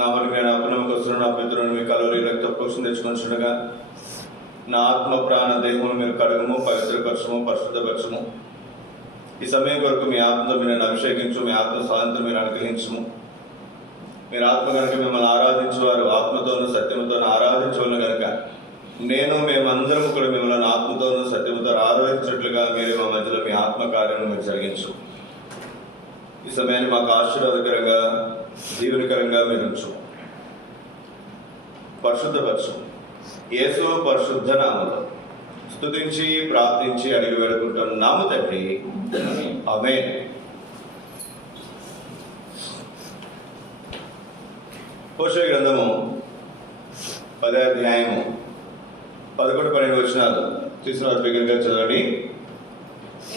నా వరకు నేను అపనమ్మకు వస్తున్న నా పితరుని మీ కలవరి రక్తపోషణ తెచ్చుకొనిచుండగా నా ఆత్మ ప్రాణ దేహమును మీరు కడుగుము, పవిత్రపరచము, పరిశుద్ధపరచము. ఈ సమయం కొరకు మీ ఆత్మతో మీరు నన్ను అభిషేకించు, మీ ఆత్మ స్వాతంత్రం మీరు అనుగ్రహించము. మీరు ఆత్మ కనుక మిమ్మల్ని ఆరాధించేవారు ఆత్మతోనూ సత్యముతోనూ ఆరాధించవలను కనుక మేమందరం కూడా మిమ్మల్ని ఆత్మతోనూ సత్యముతో ఆరాధించినట్లుగా మీరు మా మధ్యలో మీ ఆత్మ కార్యం మీరు జరిగించు. ఈ సమయాన్ని మాకు ఆశీర్వాదకరంగా దీవెనకరంగా మీరు ఉంచు. పరిశుద్ధపరచు. యేసు పరిశుద్ధ నామములో స్తుతించి ప్రార్థించి అడిగి వేడుకుంటున్నాము తండ్రి, ఆమేన్. హోషేయ గ్రంథము 10వ అధ్యాయము 11-12 వచనాలు తీసిన వారి దగ్గరగా చదవండి.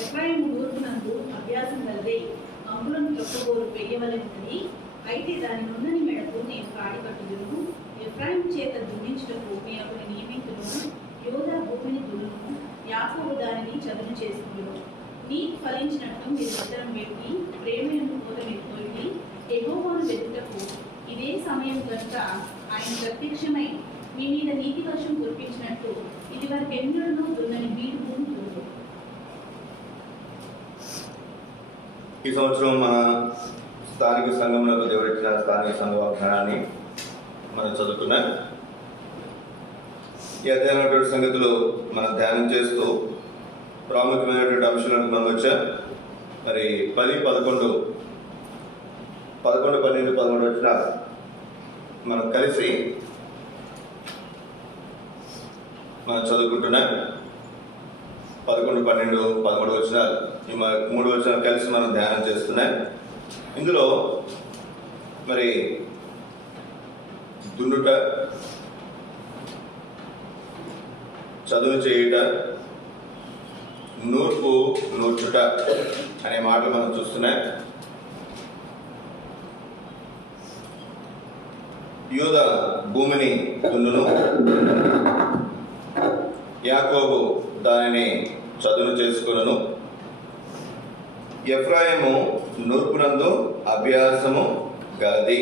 ఎఫ్రాయిము నూర్పునందు అభ్యాసం కలదై అంబులను తొక్కబోరు పెయ్యవలెనని, అయితే దాని నున్నని మెడకు నేను కాడి కట్టుదును. ఎఫ్రాయిము చేత దున్నించుటకు మేకుని నియమించును. యోదా భూమిని దున్నును, యాకోబు దానిని చదును చేసుకును. నీతి ఫలించినట్టు మీరు ఉత్తరం పెట్టి ప్రేమను కోత మెట్టుకోండి. యెహోవాను వెతుకుటకు ఇదే సమయం కనుక ఆయన ప్రత్యక్షమై మీ మీద నీతి వర్షం కురిపించినట్టు ఇది వరకెన్నడూ దున్నని బీడు భూమి దున్ను. ఈ సంవత్సరం మన స్థానిక సంఘంలో దేవుడిచ్చిన స్థానిక సంఘ వాగ్దానాన్ని మనం చదువుకున్నాం. ఈ అధ్యయనటువంటి సంగతులు మనం ధ్యానం చేస్తూ ప్రాముఖ్యమైనటువంటి అంశాలను మనం వచ్చాం. మరి 10, 11, 11, 12, 13 వచ్చిన మనం కలిసి మనం చదువుకుంటున్నాం. 11, 12, 13 వచనాలు, ఈ 3 వచనాలు కలిసి మనం ధ్యానం చేస్తున్నాం. ఇందులో మరి దున్నుట, చదువు చేయుట, నూర్పు నూర్చుట అనే మాటలు మనం చూస్తున్నాం. యూదా భూమిని దున్నును, యాకోబు దానిని చదును చేసుకును. ఎఫ్రాయిము నూర్పునందు అభ్యాసము గలది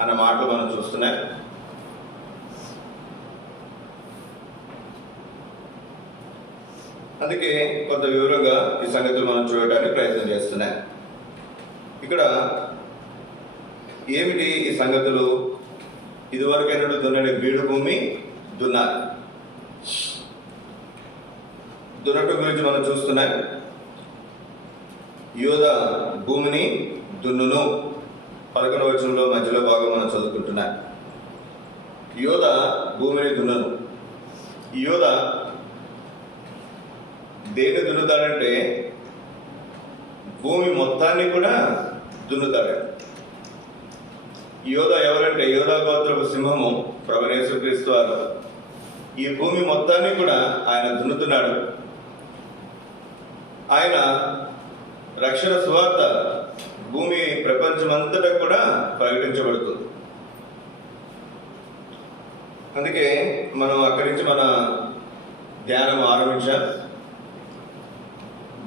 అన్న మాటలు మనం చూస్తున్నాం. అందుకే కొంత వివరంగా ఈ సంగతులు మనం చూడటానికి ప్రయత్నం చేస్తున్నాం. ఇక్కడ ఏమిటి ఈ సంగతులు? ఇదివరకైనట్టు దున్నని బీడు భూమి దున్నారు. దున్నటం గురించి మనం చూస్తున్నాం. యోదా భూమిని దున్నును 11వ వచనంలో మధ్యలో భాగం మనం చదువుకుంటున్నాం. యోదా భూమిని దున్నును. యోదా దేన్ని దున్నుతాడంటే భూమి మొత్తాన్ని కూడా దున్నుతాడు. యోధా ఎవరంటే యోధా గోత్రపు సింహము ప్రభువైన యేసుక్రీస్తు వారు. ఈ భూమి మొత్తాన్ని కూడా ఆయన దున్నుతున్నాడు. ఆయన రక్షణ సువార్త భూమి ప్రపంచమంతటా కూడా ప్రకటించబడుతుంది. అందుకే మనం అక్కడి నుంచి మన ధ్యానం ఆరంభించాం.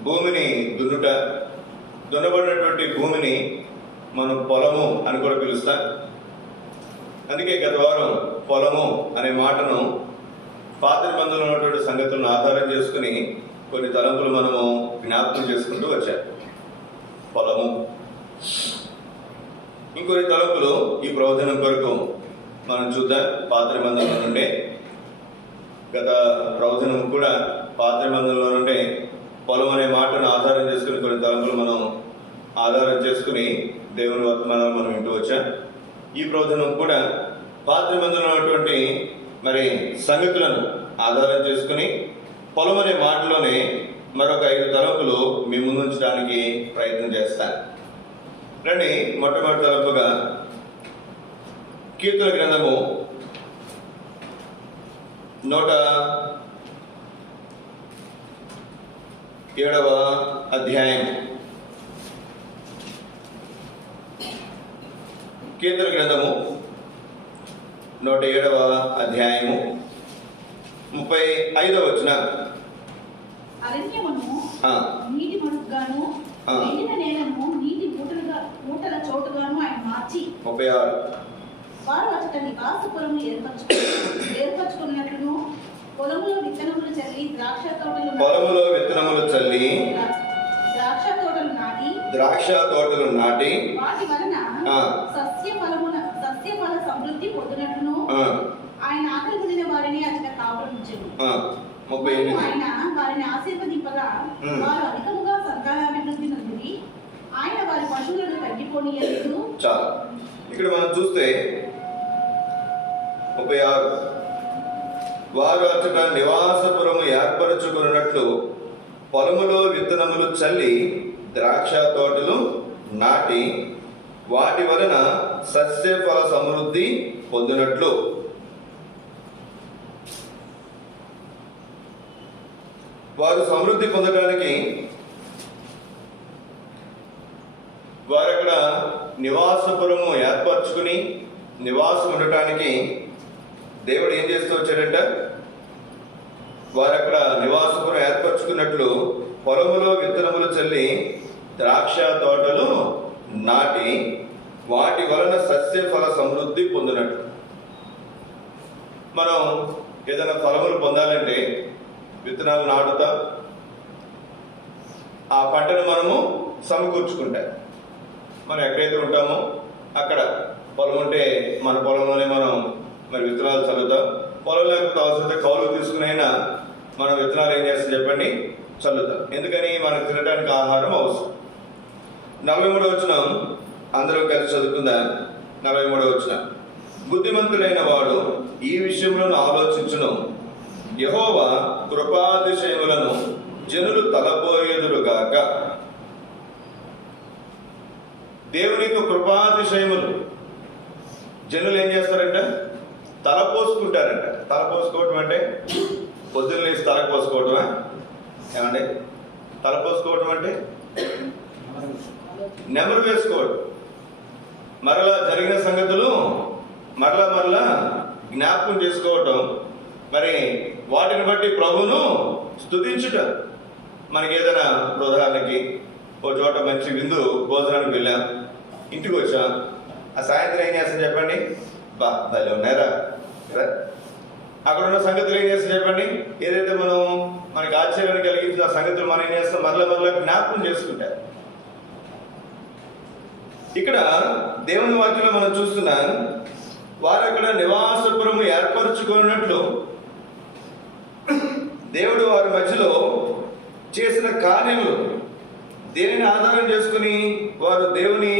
భూమిని దున్నుట, దున్నబడినటువంటి భూమిని మనం పొలము అని కూడా పిలుస్తాం. అందుకే గత వారం పొలము అనే మాటను పాత నిబంధనలో ఉన్నటువంటి సంగతులను ఆధారం చేసుకుని కొన్ని తలంపులు మనము జ్ఞాపకం చేసుకుంటూ వచ్చాం. పొలము, ఇంకొన్ని తలంపులు ఈ ప్రవచనం కొరకు మనం చూద్దాం. పాత నిబంధనల నుండే, గత ప్రవచనం కూడా పాత నిబంధనలో నుండే పొలం అనే మాటను ఆధారం చేసుకుని కొన్ని తలంపులు మనం ఆధారం చేసుకుని దేవుని వర్తమానాలు మనం వింటూ వచ్చాం. ఈ ప్రవచనం కూడా పాత నిబంధనలో ఉన్నటువంటి మరి సంగతులను ఆధారం చేసుకుని పొలం అనే మాటలోనే మరొక 5 తలంపులు మీ ముందు ఉంచడానికి ప్రయత్నం చేస్తాను. రండి, మొట్టమొదటి తలంపుగా కీర్తన గ్రంథము 107వ అధ్యాయం. కీర్తన గ్రంథము 107వ అధ్యాయము 35వ వచనం. అరణ్యమును నీటి మడుగుగాను, ఎండిన నేలను నీటి మూటల చోటుగాను ఆయన మార్చి. 36. వారు అచట నివాసపురము ఏర్పరచుకున్నట్లును పొలములో విత్తనములు చల్లి ద్రాక్ష తోటలు నాటి వాటి వలన సస్యఫల సమృద్ధి పొందినట్లును ఆయన ఆకలి పొందిన వారిని అచట కాపురముంచెను. ఆయన వారిని ఆశీర్వదింపగా వారు అధికముగా సంతానాభివృద్ధి నొంది ఆయన వారి పశువులను తగ్గిపోనీయలేదు. చాలా ఇక్కడ మనం చూస్తే 36 వారు అచట నివాసపురము ఏర్పరచుకున్నట్లు పొలములో విత్తనములు చల్లి ద్రాక్ష తోటలు నాటి వాటి వలన సస్యఫల సమృద్ధి పొందినట్లు. వారు సమృద్ధి పొందడానికి వారు అక్కడ నివాసపురము ఏర్పరచుకుని నివాసం ఉండటానికి దేవుడు ఏం చేస్తూ వచ్చాడంట? వారు అక్కడ నివాసపురం ఏర్పరచుకున్నట్లు పొలములో విత్తనములు చల్లి ద్రాక్ష తోటలు నాటి వాటి వలన సస్యఫల సమృద్ధి పొందినట్లు. మనం ఏదైనా ఫలములు పొందాలంటే విత్తనాలు నాటుతా ఆ పంటను మనము సమకూర్చుకుంటాం. మనం ఎక్కడైతే ఉంటామో అక్కడ పొలం ఉంటే మన పొలంలోనే మనం మరి విత్తనాలు చల్లుతాం. పొలం లేకపోతే అవసరమైతే కౌలు తీసుకుని అయినా మనం విత్తనాలు ఏం చేస్తాం చెప్పండి, చల్లుతాం. ఎందుకని మనకు తినడానికి ఆహారం అవసరం. 43వ వచనం అందరం కలిసి చదువుకుందాం. 43వ వచనం, బుద్ధిమంతుడైన వాడు ఈ విషయంలో ఆలోచించును, యెహోవా కృపాతిశయములను జనులు తలపోయేదురుగాక. దేవుని యొక్క కృపాతిశయములు జనులు ఏం చేస్తారంట? తలపోసుకుంటారంట. తలపోసుకోవటం అంటే పొద్దున్న లేచి తల పోసుకోవటమా? ఏమండి తలపోసుకోవటం అంటే నెమరు వేసుకోవడం. మరలా జరిగిన సంగతులు మరలా జ్ఞాపకం చేసుకోవటం, మరి వాటిని బట్టి ప్రభువును స్తుతించుట. మనకి ఏదైనా ఉదాహరణకి ఓ చోట మంచి విందు భోజనానికి వెళ్ళాం, ఇంటికి వచ్చాం, ఆ సాయంత్రం ఏం చేస్తాం చెప్పండి? భలే ఉన్నారా అక్కడ ఉన్న సంగతులు ఏం చేస్తాం చెప్పండి? ఏదైతే మనం మనకి ఆశ్చర్యాన్ని కలిగించిన సంగతులు మనం ఏం చేస్తాం? మరలా జ్ఞాపకం చేసుకుంటారు. ఇక్కడ దేవుని వాక్యంలో మనం చూస్తున్నాం, వారు అక్కడ నివాసపురము ఏర్పరచుకున్నట్లు దేవుడు వారి మధ్యలో చేసిన కార్యములు దేనిని ఆధారం చేసుకుని వారు దేవుని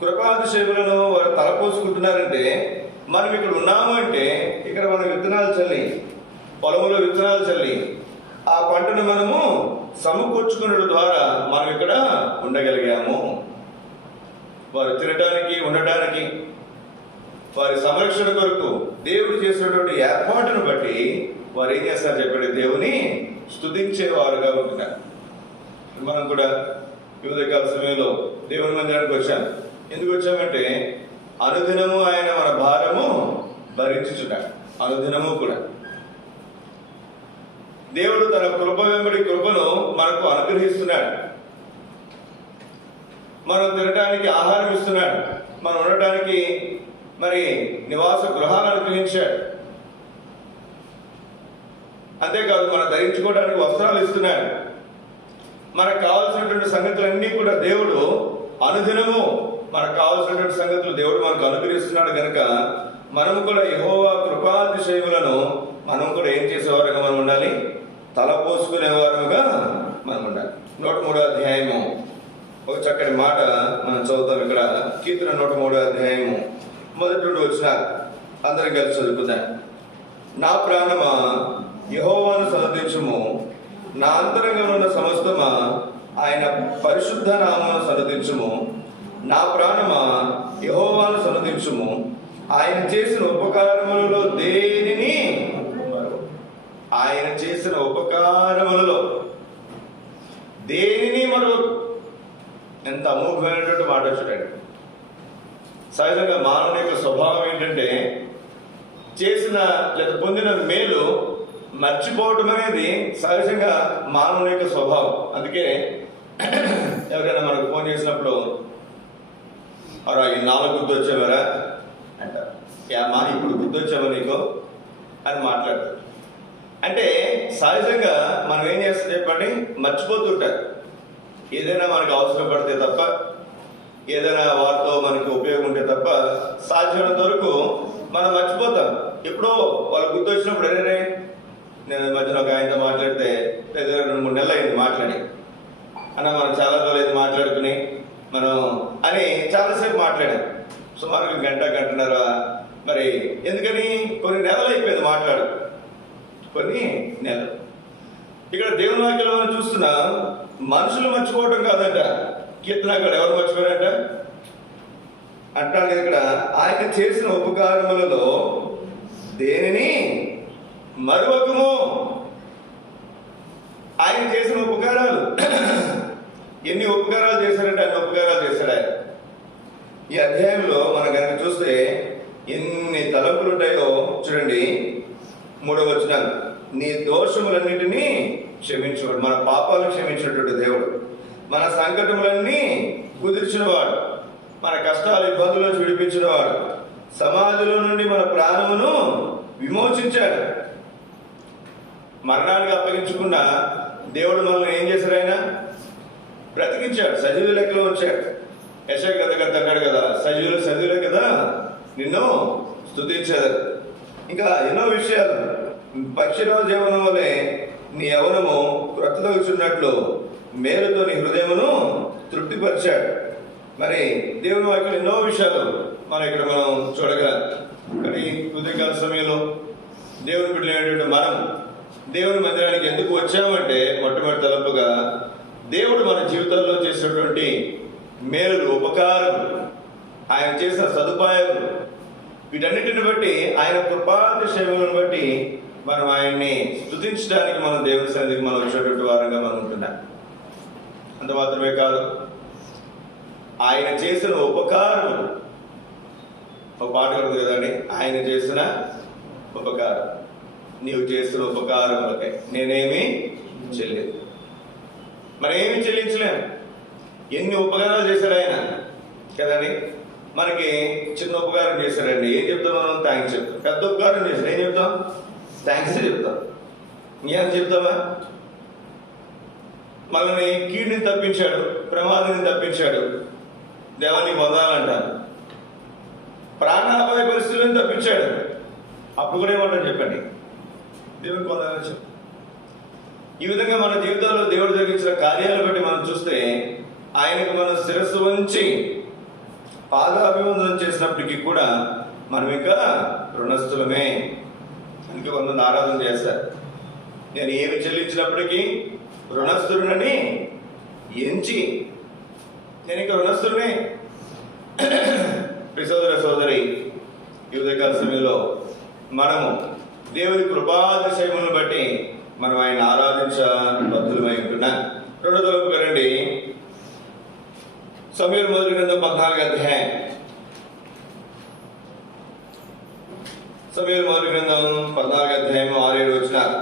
కృపాతిశయములను వారు తలపోసుకుంటున్నారంటే, మనం ఇక్కడ ఉన్నాము అంటే ఇక్కడ మనం విత్తనాలు చల్లి పొలంలో విత్తనాలు చల్లి ఆ పంటను మనము సమకూర్చుకున్న ద్వారా మనం ఇక్కడ ఉండగలిగాము. వారు తినడానికి ఉండటానికి వారి సంరక్షణ కొరకు దేవుడు చేసినటువంటి ఏర్పాటును బట్టి వారు ఏం చేస్తారు చెప్పండి? దేవుని స్తుతించేవారుగా ఉంటున్నారు. మనం కూడా వివిధ కాల సమయంలో దేవుని మందిరానికి వచ్చాం. ఎందుకు వచ్చామంటే అనుదినము ఆయన మన భారము భరించుచున్నాడు. అనుదినము కూడా దేవుడు తన కృప వెంబడి కృపను మనకు అనుగ్రహిస్తున్నాడు. మనం తినడానికి ఆహారం ఇస్తున్నాడు. మనం ఉండటానికి మరి నివాస గృహాలు అనుగ్రహించాడు. అంతేకాదు మనం ధరించుకోవడానికి వస్త్రాలు ఇస్తున్నాడు. మనకు కావాల్సినటువంటి సంగతులన్నీ కూడా దేవుడు అనుదినము మనకు కావాల్సినటువంటి సంగతులు దేవుడు మనకు అనుగ్రహిస్తున్నాడు కనుక మనము కూడా యెహోవా కృపాతిశయములను మనం కూడా ఏం చేసేవారుగా మనం ఉండాలి? తలపోసుకునేవారుగా మనం ఉండాలి. 103వ అధ్యాయము ఒక చక్కటి మాట మనం చదువుతాం. ఇక్కడ కీర్తన 103వ అధ్యాయము మొదటి 2 వచనాలు అందరం కలిసి చదువుకుందాం. నా ప్రాణమా యెహోవాను సన్నతించుము, నా అంతరంగంలో ఉన్న సమస్తమా ఆయన పరిశుద్ధ నామమును సన్నతించుము. నా ప్రాణమా యెహోవాను సన్నతించుము, ఆయన చేసిన ఉపకారములలో దేనిని ఆయన చేసిన ఉపకారములలో దేనిని మరొక. ఎంత అమోఘమైనటువంటి మాట చూడండి. సహజంగా మానవుని యొక్క స్వభావం ఏంటంటే చేసిన లేదా పొందిన మేలు మర్చిపోవటం అనేది సహజంగా మానవుని యొక్క స్వభావం. అందుకే ఎవరైనా మనకు ఫోన్ చేసినప్పుడు అరా ఈ 4 గుర్తు వచ్చేవారా అంటారు. యామా ఇప్పుడు గుర్తొచ్చావా నీకు అని మాట్లాడతారు. అంటే సహజంగా మనం ఏం చేస్తాం చెప్పండి, మర్చిపోతుంటారు. ఏదైనా మనకు అవసరం పడితే తప్ప, ఏదైనా వారితో మనకి ఉపయోగం ఉంటే తప్ప సాధ్యమైనంత వరకు మనం మర్చిపోతాం. ఎప్పుడో వాళ్ళు గుర్తొచ్చినప్పుడు అరే నేను మధ్యన ఒక ఆయనతో మాట్లాడితే దగ్గర 2-3 నెలలు అయింది మాట్లాడి, అన్న మనం చాలా రోజులు మాట్లాడుకుని మనం అని చాలాసేపు మాట్లాడాం. సుమారుగా గంటన్నర. మరి ఎందుకని కొన్ని నెలలు అయిపోయింది మాట్లాడు, కొన్ని నెలలు. ఇక్కడ దేవుని వాక్యంలో మనం చూస్తున్నా మనుషులు మర్చిపోవటం కాదంట. కీర్తనకారుడు ఎవరు మర్చిపోయారంట అంటాడు ఇక్కడ, ఆయన చేసిన ఉపకారములలో దేనిని మరువకము. ఆయన చేసిన ఉపకారాలు ఎన్ని ఉపకారాలు చేశారంటే అన్ని ఉపకారాలు చేశాడు ఆయన. ఈ అధ్యాయంలో మనం కనుక చూస్తే ఎన్ని తలంపులు ఉంటాయో చూడండి. 3వ వచనం, నీ దోషములన్నిటినీ క్షమించేవాడు, మన పాపాలను క్షమించినటువంటి దేవుడు, మన సంకటములన్నీ కుదిర్చినవాడు, మన కష్టాలు ఇబ్బందులను విడిపించినవాడు, సమాధిలో నుండి మన ప్రాణమును విమోచించాడు. మరణానికి అప్పగించకుండా దేవుడు మనల్ని ఏం చేశాడు, ఆయన బ్రతికించాడు, సజీవ లెక్కలో ఉంచాడు. యెషయా గ్రంథకర్త అన్నాడు కదా, సజీవులే కదా నిన్ను స్తుతించారు. ఇంకా ఎన్నో విషయాలు, పక్షిరాజు యవ్వనం వలె నీ యవ్వనము క్రొత్తదగుచున్నట్లు మేలుతో నీ హృదయమును తృప్తిపరిచాడు. మరి దేవుని వాక్యం ఎన్నో విషయాలు మనం ఇక్కడ చూడగలం. కానీ ఉదయకాల సమయంలో దేవుని బిడ్డలైనటువంటి మనం దేవుని మందిరానికి ఎందుకు వచ్చామంటే, మొట్టమొదటి తలంపుగా దేవుడు మన జీవితాల్లో చేసినటువంటి మేలులు, ఉపకారం, ఆయన చేసిన సదుపాయాలు, వీటన్నిటిని బట్టి, ఆయన కృపాతిశయములను బట్టి మనం ఆయన్ని స్తుతించడానికి మనం దేవుని సన్నిధికి మనం వచ్చేటువంటి వారంగా మనం ఉంటున్నాం. అంత మాత్రమే కాదు, ఆయన చేసిన ఉపకారం, ఒక పాట ఉంది కదండి, ఆయన చేసిన ఉపకారం, నీవు చేసిన ఉపకారములకై నేనేమి చెల్లేదు. మరి ఏమి చెల్లించలేము. ఎన్ని ఉపకారాలు చేశాడు ఆయన కదండి. మనకి చిన్న ఉపకారం చేశాడండి, ఏం చెప్తాం మనం? థ్యాంక్స్ చెప్తాం. పెద్ద ఉపకారం చేశాడు, ఏం చెప్తాం? థ్యాంక్స్ చెప్తాం. ఇంకేం చెప్తామా? మనల్ని కీడుని తప్పించాడు, ప్రమాదాన్ని తప్పించాడు, దేవానికి వందనాలంటారు. ప్రాణాపాయ పరిస్థితులను తప్పించాడు, అప్పుడు కూడా ఏమంటారు చెప్పండి? దేవునికి వందనాలు చెప్పు. ఈ విధంగా మన జీవితంలో దేవుడు జరిగించిన కార్యాలను బట్టి మనం చూస్తే, ఆయనకు మనం శిరస్సు వంచి పాదాభివందనం చేసినప్పటికీ కూడా మనం ఇంకా రుణస్థులమే. అందుకే కొంతమంది ఆరాధన చేస్తారు, నేను ఏమి చెల్లించినప్పటికీ రుణస్థుడినని ఎంచి నేను ఇంకా రుణస్థుడిని. సోదర సోదరి, ఈ ఉదయకాల సమయంలో మనము దేవుని కృపాతిశయములను బట్టి మనం ఆయన ఆరాధించ బద్ధులమై ఉంటున్నాం. 2వ తలంపుకు రండి. సమూయేలు మొదటి గ్రంథం 14వ అధ్యాయం. సమూయేలు మొదటి గ్రంథం 14వ అధ్యాయం 6-7 వచనాలు.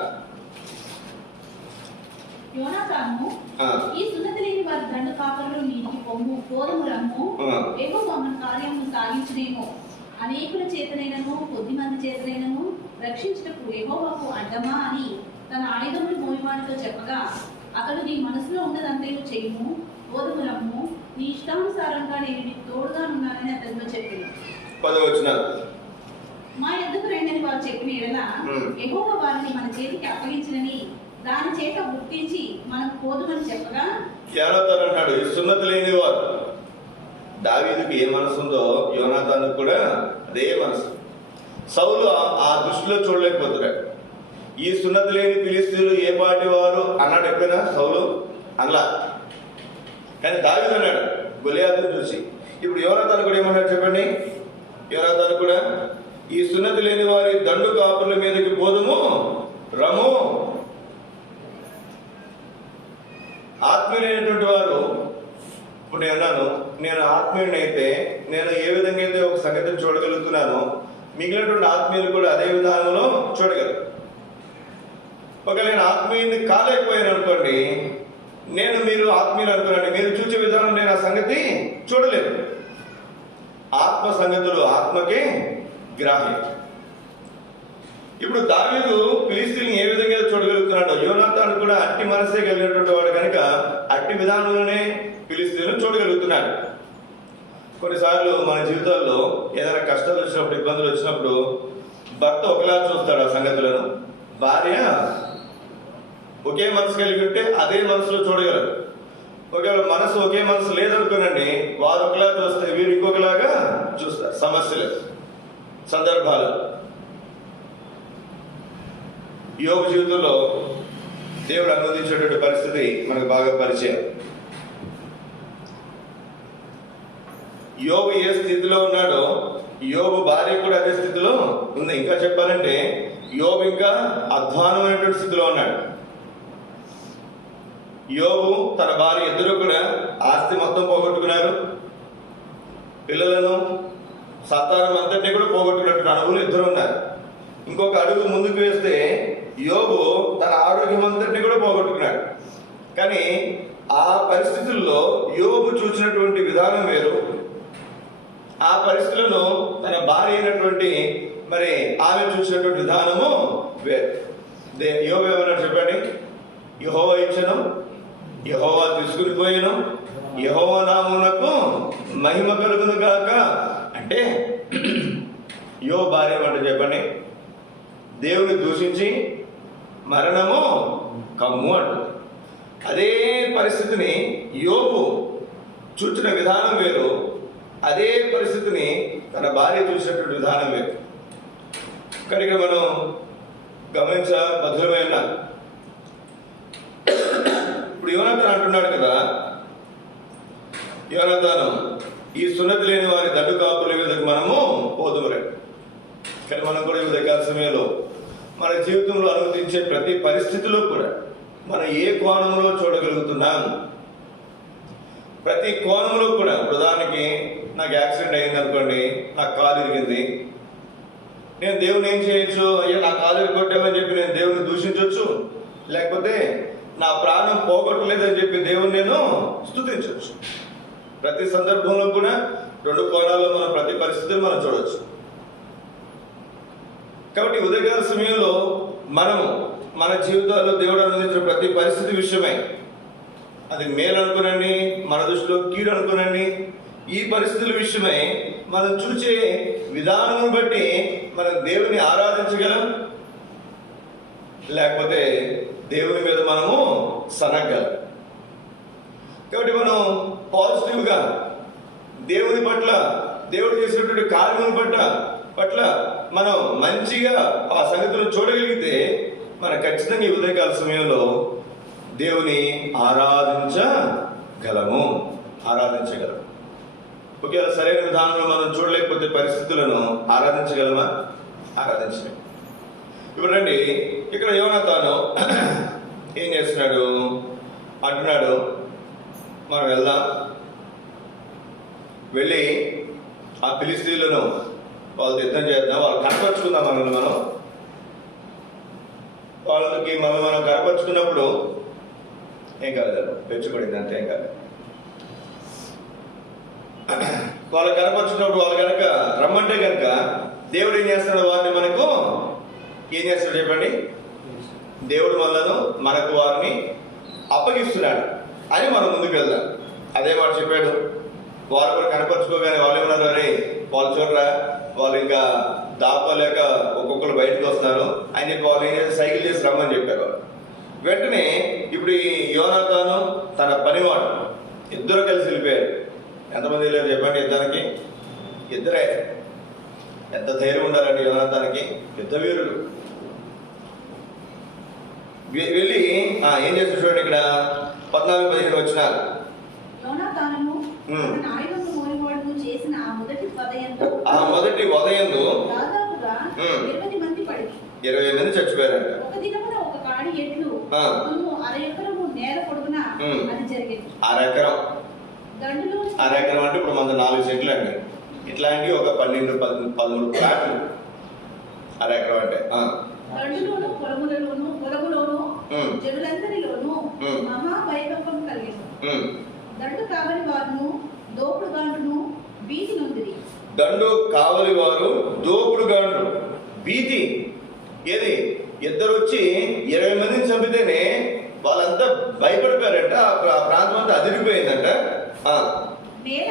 యోనాతాను, ఈ సున్నతి లేని వారి దండు కాపరులు నీటికి పొమ్ము, గోధుమ రమ్ము, యెహోవా మన కార్యమును సాగించునేమో, అనేకుల చేతనైనను కొద్దిమంది చేతనైనను రక్షించుటకు యెహోవాకు అడ్డమా అని తన ఆయుధములు మోయవానితో చెప్పగా, అతడు నీ మనసులో ఉన్నదంతయు చెయ్యము, గోధుమ రమ్ము, నీ ఇష్టానుసారంగా నేను నీకు తోడుగానున్నానని అతనితో చెప్పాను. 10వ వచనం, మా యొద్దకు రండని వారు చెప్పిన ఎడల యెహోవా వారిని మన చేతికి అప్పగించినని దాని చేత గుర్తించి మనకు పోదుమని చెప్పగా, యోనాతాను అంటాడు, ఈ సున్నతి లేని వారు. దావీదుకి ఏ మనసు ఉందో యోనాతానుకు కూడా అదే మనసు. సౌలు ఆ దృష్టిలో చూడలేకపోతున్నాడు. ఈ సున్నతి లేని ఫిలిష్తీయులు ఏ పాటి వారు అన్నాడు ఎప్పుడైనా సౌలు అనలా. కానీ దావీదు అన్నాడు గొలియాతును చూసి. ఇప్పుడు యోనాతాను కూడా ఏమన్నాడు చెప్పండి? యోనాతాను కూడా ఈ సున్నతి లేని వారి దండు కాపుల మీదకి పోదుము రము. ఆత్మీయులైనటువంటి వారు, ఇప్పుడు నేను అన్నాను, నేను ఆత్మీయుడిని అయితే నేను ఏ విధంగా అయితే ఒక సంగతిని చూడగలుగుతున్నానో మిగిలినటువంటి ఆత్మీయులు కూడా అదే విధానంలో చూడగలరు. ఒకవేళ నేను ఆత్మీయుని కాలేకపోయాను అనుకోండి, మీరు ఆత్మీయులు అనుకోండి, మీరు చూసే విధానం నేను ఆ సంగతి చూడలేదు. ఆత్మ సంగతులు ఆత్మకే గ్రాహ్యం. ఇప్పుడు దావీదు ఫిలిష్తీయుల్ని ఏ విధంగా చూడగలుగుతున్నాడో యోనాతాను కూడా అట్టి మనసే కలిగినటువంటి వాడు కనుక అట్టి విధానంలోనే ఫిలిష్తీయులను చూడగలుగుతున్నాడు. కొన్నిసార్లు మన జీవితాల్లో ఏదైనా కష్టాలు వచ్చినప్పుడు, ఇబ్బందులు వచ్చినప్పుడు భర్త ఒకలా చూస్తాడు ఆ సంగతులను, భార్య ఒకే మనసు కలిగి ఉంటే అదే మనసులో చూడగలరు. ఒకవేళ మనసు ఒకే మనసు లేదనుకోనండి, వారు ఒకలా చూస్తే వీరు ఇంకొకలాగా చూస్తారు. సమస్యలు, సందర్భాలు. యోబు జీవితంలో దేవుడు అనుమతించేటువంటి పరిస్థితి మనకు బాగా పరిచయం. యోబు ఏ స్థితిలో ఉన్నాడో యోబు భార్య కూడా అదే స్థితిలో ఉంది. ఇంకా చెప్పాలంటే యోబు ఇంకా అధ్వానమైనటువంటి స్థితిలో ఉన్నాడు. యోబు తన భార్య ఇద్దరు కూడా ఆస్తి మొత్తం పోగొట్టుకున్నారు. పిల్లలను, సంతానం అంతటినీ కూడా పోగొట్టుకున్నటువంటి అనుభవం ఇద్దరు ఉన్నారు. ఇంకొక అడుగు ముందుకు వేస్తే యోబు తన ఆరోగ్యం అంతటినీ కూడా పోగొట్టుకున్నాడు. కానీ ఆ పరిస్థితుల్లో యోబు చూసినటువంటి విధానం వేరు. ఆ పరిస్థితులను తన భార్య అయినటువంటి మరి ఆమె చూసినటువంటి విధానము వేరు. యోబు ఏమన్నాడు చెప్పండి? యెహోవా ఇచ్చను, యెహోవా తీసుకుని పోయిను, యెహోవా నామమునకు మహిమ కలుగును గాక. అంటే యోబు భార్య ఏమంటే చెప్పండి? దేవుని దూషించి మరణము కమ్ము అంటుంది. అదే పరిస్థితిని యోబు చూచిన విధానం వేరు, అదే పరిస్థితిని తన భార్య చూసినటువంటి విధానం వేరు. కనుక మనం గమనించ మధురమైన ఇప్పుడు యోనాతాను అంటున్నాడు కదా, యోనాతాను ఈ సున్నతి లేని వారి దడ్డు కాపుల మీదకి మనము పోదుమరే. కానీ మనం కూడా ఈ ఉదయకాల సమయంలో మన జీవితంలో అనుమతించే ప్రతి పరిస్థితిలో కూడా మనం ఏ కోణంలో చూడగలుగుతున్నాం? ప్రతి కోణంలో కూడా ప్రధానికి నాకు యాక్సిడెంట్ అయింది అనుకోండి, నాకు కాలు ఇరిగింది, నేను దేవుని ఏం చేయొచ్చు? అయ్యా నా కాలు ఇరగొట్టామని చెప్పి నేను దేవుని దూషించవచ్చు, లేకపోతే నా ప్రాణం పోగొట్టలేదని చెప్పి దేవుని నేను స్తుతించవచ్చు. ప్రతి సందర్భంలో కూడా రెండు కోణాల్లో మనం ప్రతి పరిస్థితిని మనం చూడవచ్చు. కాబట్టి ఉదయకాల సమయంలో మనము మన జీవితాల్లో దేవుడు అనుమతించిన ప్రతి పరిస్థితి విషయమై, అది మేలు అనుకునండి, మన దృష్టిలో కీడు అనుకునండి, ఈ పరిస్థితుల విషయమై మనం చూసే విధానం బట్టి మనం దేవుని ఆరాధించగలం, లేకపోతే దేవుని మీద మనము సనగలం. కాబట్టి మనం పాజిటివ్గా దేవుని పట్ల, దేవుడు చేసినటువంటి కార్యముల పట్ల మనం మంచిగా ఆ సంగతులను చూడగలిగితే మనం ఖచ్చితంగా ఈ ఉదయకాల సమయంలో దేవుని ఆరాధించగలము. ఒకవేళ సరైన విధానంలో మనం చూడలేకపోతే పరిస్థితులను ఆరాధించగలమా? ఆరాధించలేము. ఇప్పుడు రండి, ఇక్కడ యోనాతాను ఏం చేస్తున్నాడు అంటున్నాడు, మనం వెళ్దాం, వెళ్ళి ఆ ఫిలిష్తీయులను వాళ్ళతో యుద్ధం చేద్దాం, వాళ్ళు కనపరుచుకుందాం మనల్ని మనం. వాళ్ళకి మనం కనపరుచుకున్నప్పుడు ఏం కాదు, పెంచుకోడింది అంతే, ఏం కాదు. వాళ్ళు కనపరుచుకున్నప్పుడు వాళ్ళు కనుక రమ్మంటే కనుక దేవుడు ఏం చేస్తున్నాడు? వారిని మనకు ఏం చేస్తాడు చెప్పండి? దేవుడు మనకు వారిని అప్పగిస్తున్నాడు అని మనం ముందుకు వెళ్దాం. అదే మాట చెప్పాడు. వాళ్ళు కూడా కనపరుచుకోగానే వాళ్ళు ఏమన్నారు? అరే వాళ్ళు చూడరా, వాళ్ళు ఇంకా దాపలేక ఒక్కొక్కరు బయటకు వస్తున్నారు అని చెప్పి వాళ్ళు ఏం చేసి సైకిల్ చేసి రమ్మని చెప్పారు. వెంటనే ఇప్పుడు ఈ యోనాతాను తన పనివాడు ఇద్దరు కలిసి వెళ్ళిపోయారు. ఎంతమంది వెళ్ళారు చెప్పండి? యుద్ధానికి ఇద్దరే. ఎంత ధైర్యం ఉండాలండి యోనాతానికి, యుద్ధ వీరుడు. వెళ్ళి ఏం చేస్తారు చూడండి, ఇక్కడ 14-15 వచ్చినారు. ఆ మొదటి ఉదయంలో 20 మంది చచ్చిపోయారంట. అరెకరం అంటే ఇప్పుడు మన 4 సెంట్లు అండి. ఇట్లాంటివి ఒక 12-13 ప్లాట్లు అరెకరం అంటే. దండు కావని వారును దోపుడు గాండును వీధి నుండి దండు కావలి వారు దోపుడుగాండ్రు భీతి. ఏది ఇద్దరు వచ్చి 20 మందిని చంపితేనే వాళ్ళంతా భయపడిపోయారంట. ఆ ప్రాంతం అంతా అదిరిపోయిందంట. నేల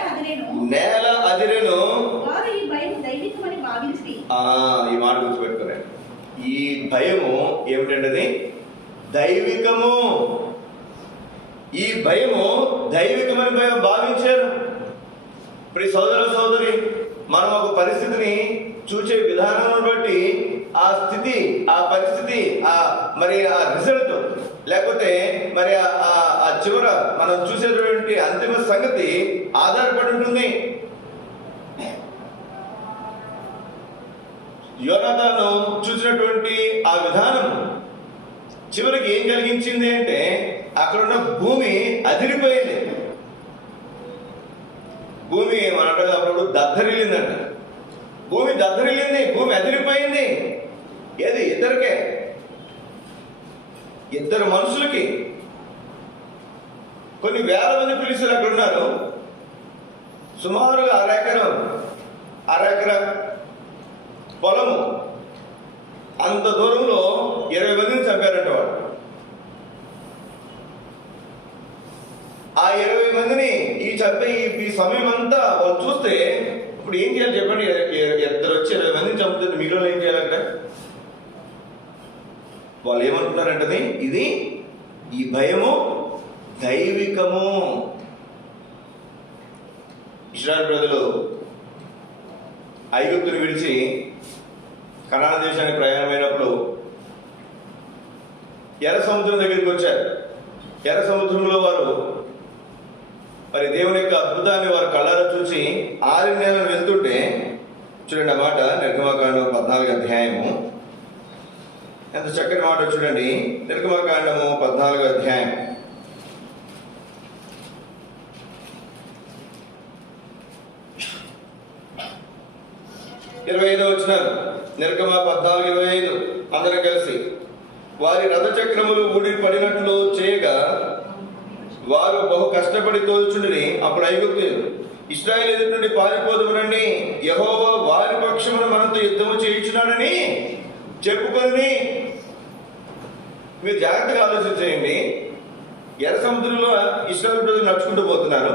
అదిరేను. ఈ మాట గుర్తుపెట్టుకోరండి. ఈ భయము ఏమిటంటే దైవికము. ఈ భయము దైవికమని భావించారు. ఇప్పుడు సోదర సోదరి, మనం ఒక పరిస్థితిని చూసే విధానం బట్టి ఆ స్థితి, ఆ పరిస్థితి, మరి ఆ రిజల్ట్, లేకపోతే మరి ఆ చివర మనం చూసేటువంటి అంతిమ సంగతి ఆధారపడి ఉంటుంది. యోనాతాను చూసినటువంటి ఆ విధానం చివరికి ఏం కలిగించింది అంటే అక్కడున్న భూమి అదిరిపోయింది. భూమి ఏమన్నట్టు అప్పుడు దద్దరిల్లిందంట. భూమి దద్దరిల్లింది, భూమి అదిరిపోయింది. ఏది ఇద్దరికే, ఇద్దరు మనుషులకి. కొన్ని వేల మంది పోలీసులు అక్కడ ఉన్నారు. సుమారుగా అరెకర పొలము, అంత దూరంలో 20 మందిని చంపారంట వాడు. ఆ 20 మందిని ఈ సమయం అంతా వాళ్ళు చూస్తే ఇప్పుడు ఏం చేయాలి చెప్పండి? ఇద్దరు వచ్చి 20 మందిని చంపుతుంది, మిగిలిన ఏం చేయాలి అక్కడ? వాళ్ళు ఏమనుకున్నారంటే ఈ భయము దైవికము. ఇశ్రాయేలు ప్రజలు ఐగుప్తుని విడిచి కనాను దేశానికి ప్రయాణమైనప్పుడు ఎర్ర సముద్రం దగ్గరికి వచ్చారు. ఎర్ర సముద్రంలో వారు మరి దేవుని యొక్క అద్భుతాన్ని వారు కళ్ళారా చూసి 6 నెలలు వెళ్తుంటే, చూడండి ఆ మాట, నిర్గమకాండం 14 అధ్యాయము. ఎంత చక్కని మాట చూడండి. నిర్గమకాండము 14 అధ్యాయం 25 వచనం. నిర్గమ 14:25. అందరం కలిసి, వారి రథచక్రములు ఊడి పడినట్లు చేయగా వారు బహు కష్టపడి తోల్చుండిరి. అప్పుడు ఐగుప్తీయులు, ఇశ్రాయేలు ఎదుటి నుండి పారిపోదుమనండి, యెహోవా వారి పక్షమున మనతో యుద్ధము చేయించున్నాడని చెప్పుకొని. మీరు జాగ్రత్తగా ఆలోచించేయండి. ఎర్ర సముద్రంలో ఇశ్రాయేలు ప్రజలు నడుచుకుంటూ పోతున్నారు.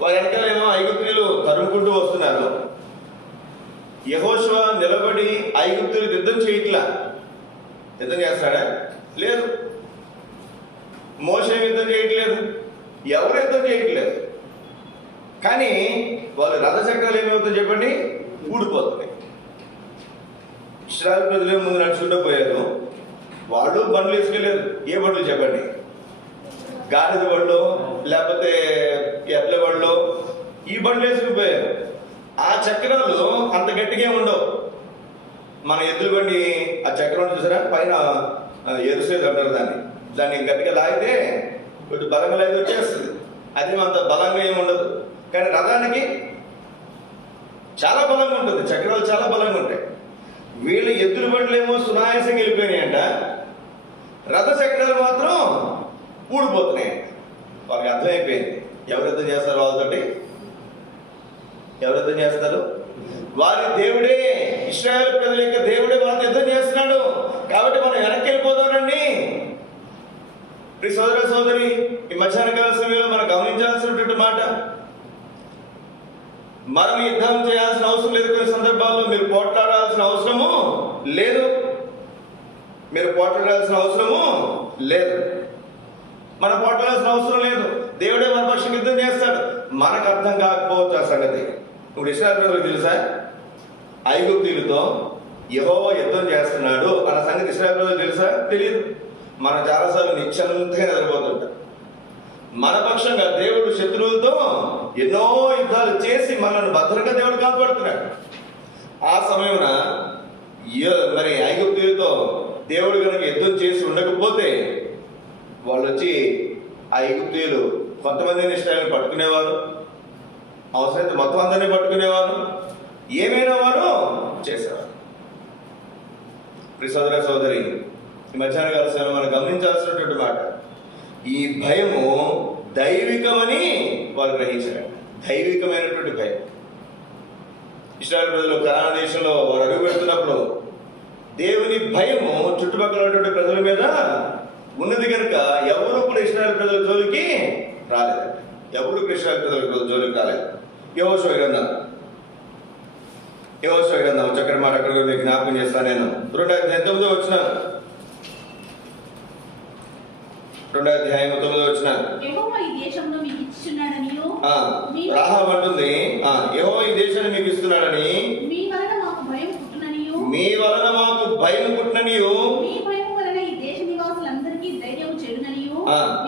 వారి వెనకాలేమో ఐగుప్తీయులు తరుముకుంటూ వస్తున్నారు. యెహోషువ నిలబడి ఐగుప్తులకు యుద్ధం చేయట్లా. యుద్ధం చేస్తాడా? లేదు. మోషే యుద్ధం చేయట్లేదు. ఎవరు యుద్ధం చేయట్లేదు. కానీ వాళ్ళు రథచక్రాలు ఏమవుతుందో చెప్పండి, ఊడిపోతున్నాయి. ఇశ్రాయేలు ప్రజలు ముందు నడుచుకుంటూ పోయారు. వాళ్ళు బండ్లు వేసుకెళ్ళారు. ఏ బండ్లు చెప్పండి? గాడిద బండ్లు, లేకపోతే ఎడ్ల బండ్లు, ఈ బండ్లు వేసుకుపోయారు. ఆ చక్రాలు అంత గట్టిగా ఉండవు. మన ఎద్దుల బండి ఆ చక్రం చూసారా, పైన ఎరుసేది అంటారు దాన్ని గట్టిగా లాగితే కొంచెం బలంగా లాగి వచ్చేస్తుంది. అది అంత బలంగా ఏమి ఉండదు. కానీ రథానికి చాలా బలంగా ఉంటుంది, చక్రాలు చాలా బలంగా ఉంటాయి. వీళ్ళ ఎద్దుల బండ్లు ఏమో సునాయాసంగా వెళ్ళిపోయినాయంట, రథ చక్రాలు మాత్రం ఊడిపోతున్నాయంట. వాళ్ళకి అర్థమైపోయింది ఎవరు యుద్ధం చేస్తారు వాళ్ళతోటి. ఎవరు యుద్ధం చేస్తారు? వారి దేవుడే, ఇశ్రాయేలు ప్రజల యొక్క దేవుడే వాళ్ళతో యుద్ధం చేస్తున్నాడు. కాబట్టి మనం వెనక్కి వెళ్ళిపోతామండి. సోదర సోదరి, ఈ మధ్యాహ్న కాల సమయంలో మనం గమనించాల్సినటువంటి మాట, మనం యుద్ధం చేయాల్సిన అవసరం లేదు. కొన్ని సందర్భాల్లో మీరు పోట్లాడాల్సిన అవసరము లేదు. మనం పోట్లాడాల్సిన అవసరం లేదు. దేవుడే మన పక్షం యుద్ధం చేస్తాడు. మనకు అర్థం కాకపోవచ్చు ఆ సంగతి. ఇప్పుడు ఇశ్రాయేలు ప్రజలకు తెలుసా ఐగుప్తీయులతో యెహోవా యుద్ధం చేస్తున్నాడు అన్న సంగతి? ఇశ్రాయేలు ప్రజలకు తెలుసా? తెలియదు. మనం చాలాసార్లు నిశ్చంతగా నిద్రపోతుంటాం. మన పక్షంగా దేవుడు శత్రువులతో ఎన్నో యుద్ధాలు చేసి మనల్ని భద్రంగా దేవుడు కాపాడుతున్నాడు. ఆ సమయమున మరి ఐగుప్తీయులతో దేవుడు కనుక యుద్ధం చేసి ఉండకపోతే వాళ్ళు వచ్చి ఆ ఐగుప్తీయులు కొంతమందిని ఇశ్రాయేలును పట్టుకునేవారు, అవసరమైతే మొత్తం అందరినీ పట్టుకునేవారు, ఏమైనా వారు చేసేవారు. సోదర సోదరి, ఈ మధ్యాహ్న కాల సమయంలో మనం గమనించాల్సినటువంటి మాట, ఈ భయము దైవికమని వాళ్ళు గ్రహించారు. దైవికమైనటువంటి భయం. ఇశ్రాయేలు ప్రజలు కనాను దేశంలో వారు అడుగు పెడుతున్నప్పుడు దేవుని భయము చుట్టుపక్కల ఉన్నటువంటి ప్రజల మీద ఉన్నది కనుక ఎవరు కూడా ఇశ్రాయేలు ప్రజల జోలికి రాలేదు. ఎవరు కూడా ఇశ్రాయేలు ప్రజల జోలికి రాలేదు. యెహోషువ గ్రంథం చక్కటి మాట అక్కడ మీకు జ్ఞాపకం చేస్తాను. నేను 2:9 వచ్చిన 2:9 యెహోవా ఈ దేశంలో మీకు ఇచ్చుచున్నాడనియు రాహాబు అంటుంది, యెహోవా ఈ దేశాన్ని మీకు ఇస్తున్నాడని, మీ వలన మాకు భయం పుట్టుననియు, మీ వలన మాకు భయం పుట్టుననియు, మీ భయం వలన ఈ దేశ నివాసులందరికీ ధైర్యం చెడుననియు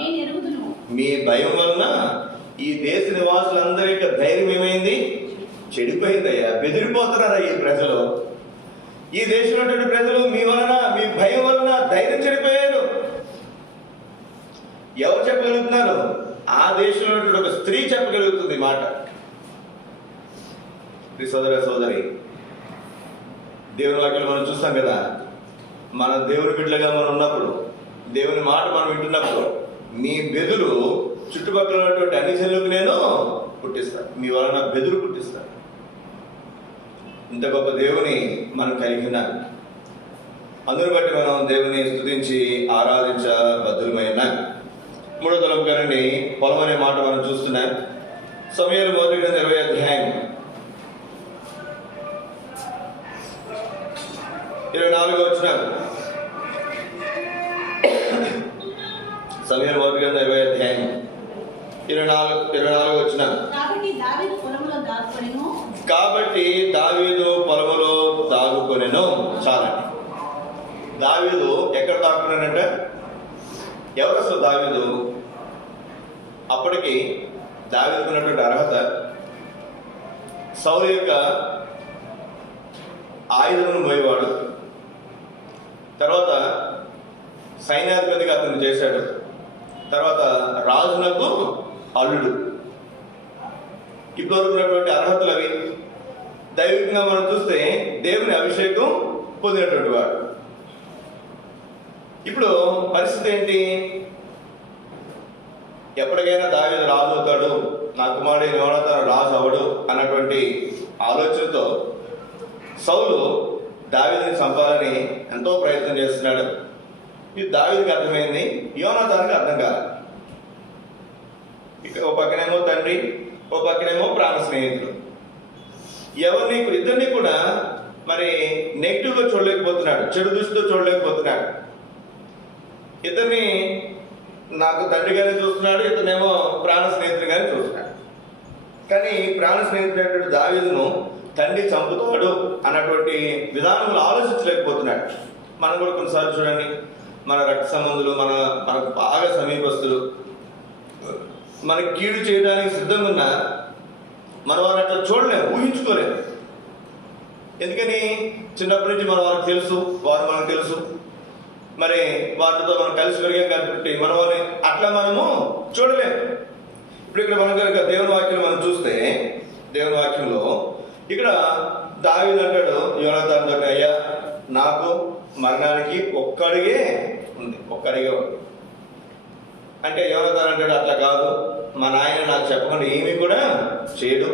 నేను ఎరుగుదును. మీ భయం వలన ఈ దేశ నివాసులందరికీ ధైర్యం ఏమైంది? చెడిపోయిందయ్యా. బెదిరిపోతున్నారా ఈ ప్రజలు? ఈ దేశంలో ఉన్నటువంటి ప్రజలు మీ వలన, మీ భయం వలన ధైర్యం చెడిపోయారు. ఎవరు చెప్పగలుగుతున్నారు? ఆ దేశంలో ఉన్నటువంటి ఒక స్త్రీ చెప్పగలుగుతుంది మాట. సోదరి, దేవుని వాక్యం మనం చూస్తాం కదా, మన దేవుని బిడ్డలుగా మనం ఉన్నప్పుడు, దేవుని మాట మనం వింటున్నప్పుడు, మీ బెదురు చుట్టుపక్కల ఉన్నటువంటి అన్ని జనులకు నేను పుట్టిస్తాను, మీ వలన బెదురు పుట్టిస్తాను. ఇంత గొప్ప దేవుని మనం కలిగి ఉన్నాం. అందును బట్టి మనం దేవుని స్తుతించి ఆరాధించ బద్దులమైన. 3వ తలంపు గారండి, పొలం అనే మాట మనం చూస్తున్నాం. సమూయేలు మొదటి గ్రంథం 20వ అధ్యాయం 24వ వచనం. సమూయేలు మొదటి గ్రంథం 20వ అధ్యాయం 24వ వచనం. కాబట్టి దావీదు పొలములో దాగుకొనెను. చాలండి. దావీదు ఎక్కడ దాక్కున్నాడంటే, ఎవరు అసలు దావీదు? అప్పటికి దావీదుకున్నటువంటి అర్హత, సౌలు యొక్క ఆయుధమును మోయేవాడు, తర్వాత సైన్యాధిపతిగా అతను చేశాడు, తర్వాత రాజునకు అల్లుడు. ఇప్పటివరకు ఉన్నటువంటి అర్హతలు అవి. దైవికంగా మనం చూస్తే దేవుని అభిషేకం పొందినటువంటి వాడు. ఇప్పుడు పరిస్థితి ఏంటి? ఎప్పటికైనా దావీదు రాజు అవుతాడు, నా కుమారుడు యోనాతాను రాజు అవడు అన్నటువంటి ఆలోచనతో సౌలు దావీదుని చంపాలని ఎంతో ప్రయత్నం చేస్తున్నాడు. ఇది దావీదుకి అర్థమైంది, యోనాతానుకి అర్థం కాదు. ఇక ఓ పక్కనేమో తండ్రి, ఓ పక్కనేమో ప్రాణ స్నేహితుడు. ఇద్దరిని కూడా మరి నెగిటివ్గా చూడలేకపోతున్నాడు, చెడు దృష్టితో చూడలేకపోతున్నాడు. ఇతన్ని నాకు తండ్రిగానే చూస్తున్నాడు, ఇతనేమో ప్రాణ స్నేహితుడిగానే చూస్తున్నాడు. కానీ ప్రాణ స్నేహితుడైనటువంటి దావీదును తండ్రి చంపుతాడు అన్నటువంటి విధానంలో ఆలోచించలేకపోతున్నాడు. మనం కూడా కొన్నిసార్లు చూడండి, మన రక్త సంబంధులు, మనకు బాగా సమీపస్తులు, మనకి కీడు చేయడానికి సిద్ధంగా ఉన్నా మనం వారిని అట్లా చూడలేము, ఊహించుకోలేము. ఎందుకని? చిన్నప్పటి నుంచి మనం వారికి తెలుసు, వారు మనకు తెలుసు, మరి వారితో మనం కలిసి పెరిగాం కాబట్టి మనం వారిని అట్లా మనము చూడలేము. ఇప్పుడు ఇక్కడ మనం కనుక దేవుని వాక్యం మనం చూస్తే, దేవుని వాక్యంలో ఇక్కడ దావీదు అంటాడు యోనాతానుతో, అయ్యా నాకు మరణానికి ఒక్కడిగే ఉంది. అంటే యోనాతాను అంటాడు, అట్లా కాదు, మా నాయన నాకు చెప్పకుండా ఏమీ కూడా చేయడు,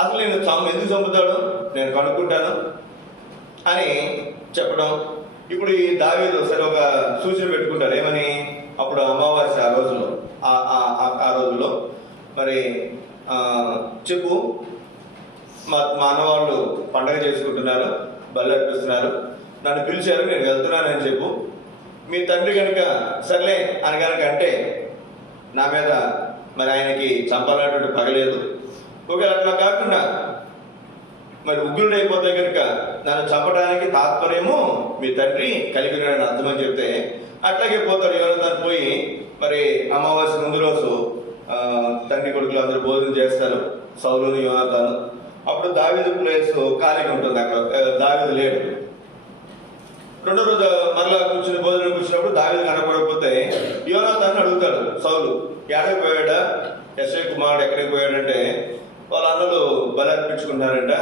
అసలు నేను ఎందుకు చంపుతాడు, నేను కనుక్కుంటాను అని చెప్పడం. ఇప్పుడు ఈ దావీదు సరే ఒక సూచన పెట్టుకుంటారు, ఏమని? అప్పుడు అమావాస్య ఆ రోజుల్లో మరి చెప్పు, మా అన్నవాళ్ళు పండగ చేసుకుంటున్నారు, బలి అర్పిస్తున్నారు, నన్ను పిలిచారు, నేను వెళ్తున్నానని చెప్పు. మీ తండ్రి కనుక సర్లే అని కనుక అంటే నా మీద మరి ఆయనకి చంపాలన్నటువంటి పగలేదు. ఒకవేళ అట్లా కాకుండా మరి ఉగ్రుడైపోతే కనుక నన్ను చంపడానికి తాత్పర్యము మీ తండ్రి కలిగి ఉన్నాడని అర్థమని చెప్తే అట్లాగే పోతాడు. యోనాతాను పోయి మరి అమావాస్య ముందు రోజు తండ్రి కొడుకులు అందరూ భోజనం చేస్తారు, సౌలును యోనాతాను. అప్పుడు దావీదు ప్లేస్ ఖాళీగా ఉంటుంది, అక్కడ దావీదు లేడు. రెండో రోజు మరలా భోజనం కూర్చున్నప్పుడు దావీదు కనపడకపోతే యోనాతాను అడుగుతాడు సౌలు, ఎక్కడికి పోయాడా, యెషై కుమారుడు ఎక్కడికి పోయాడంటే వాళ్ళ అన్నలు బలి అర్పించుకుంటారంట,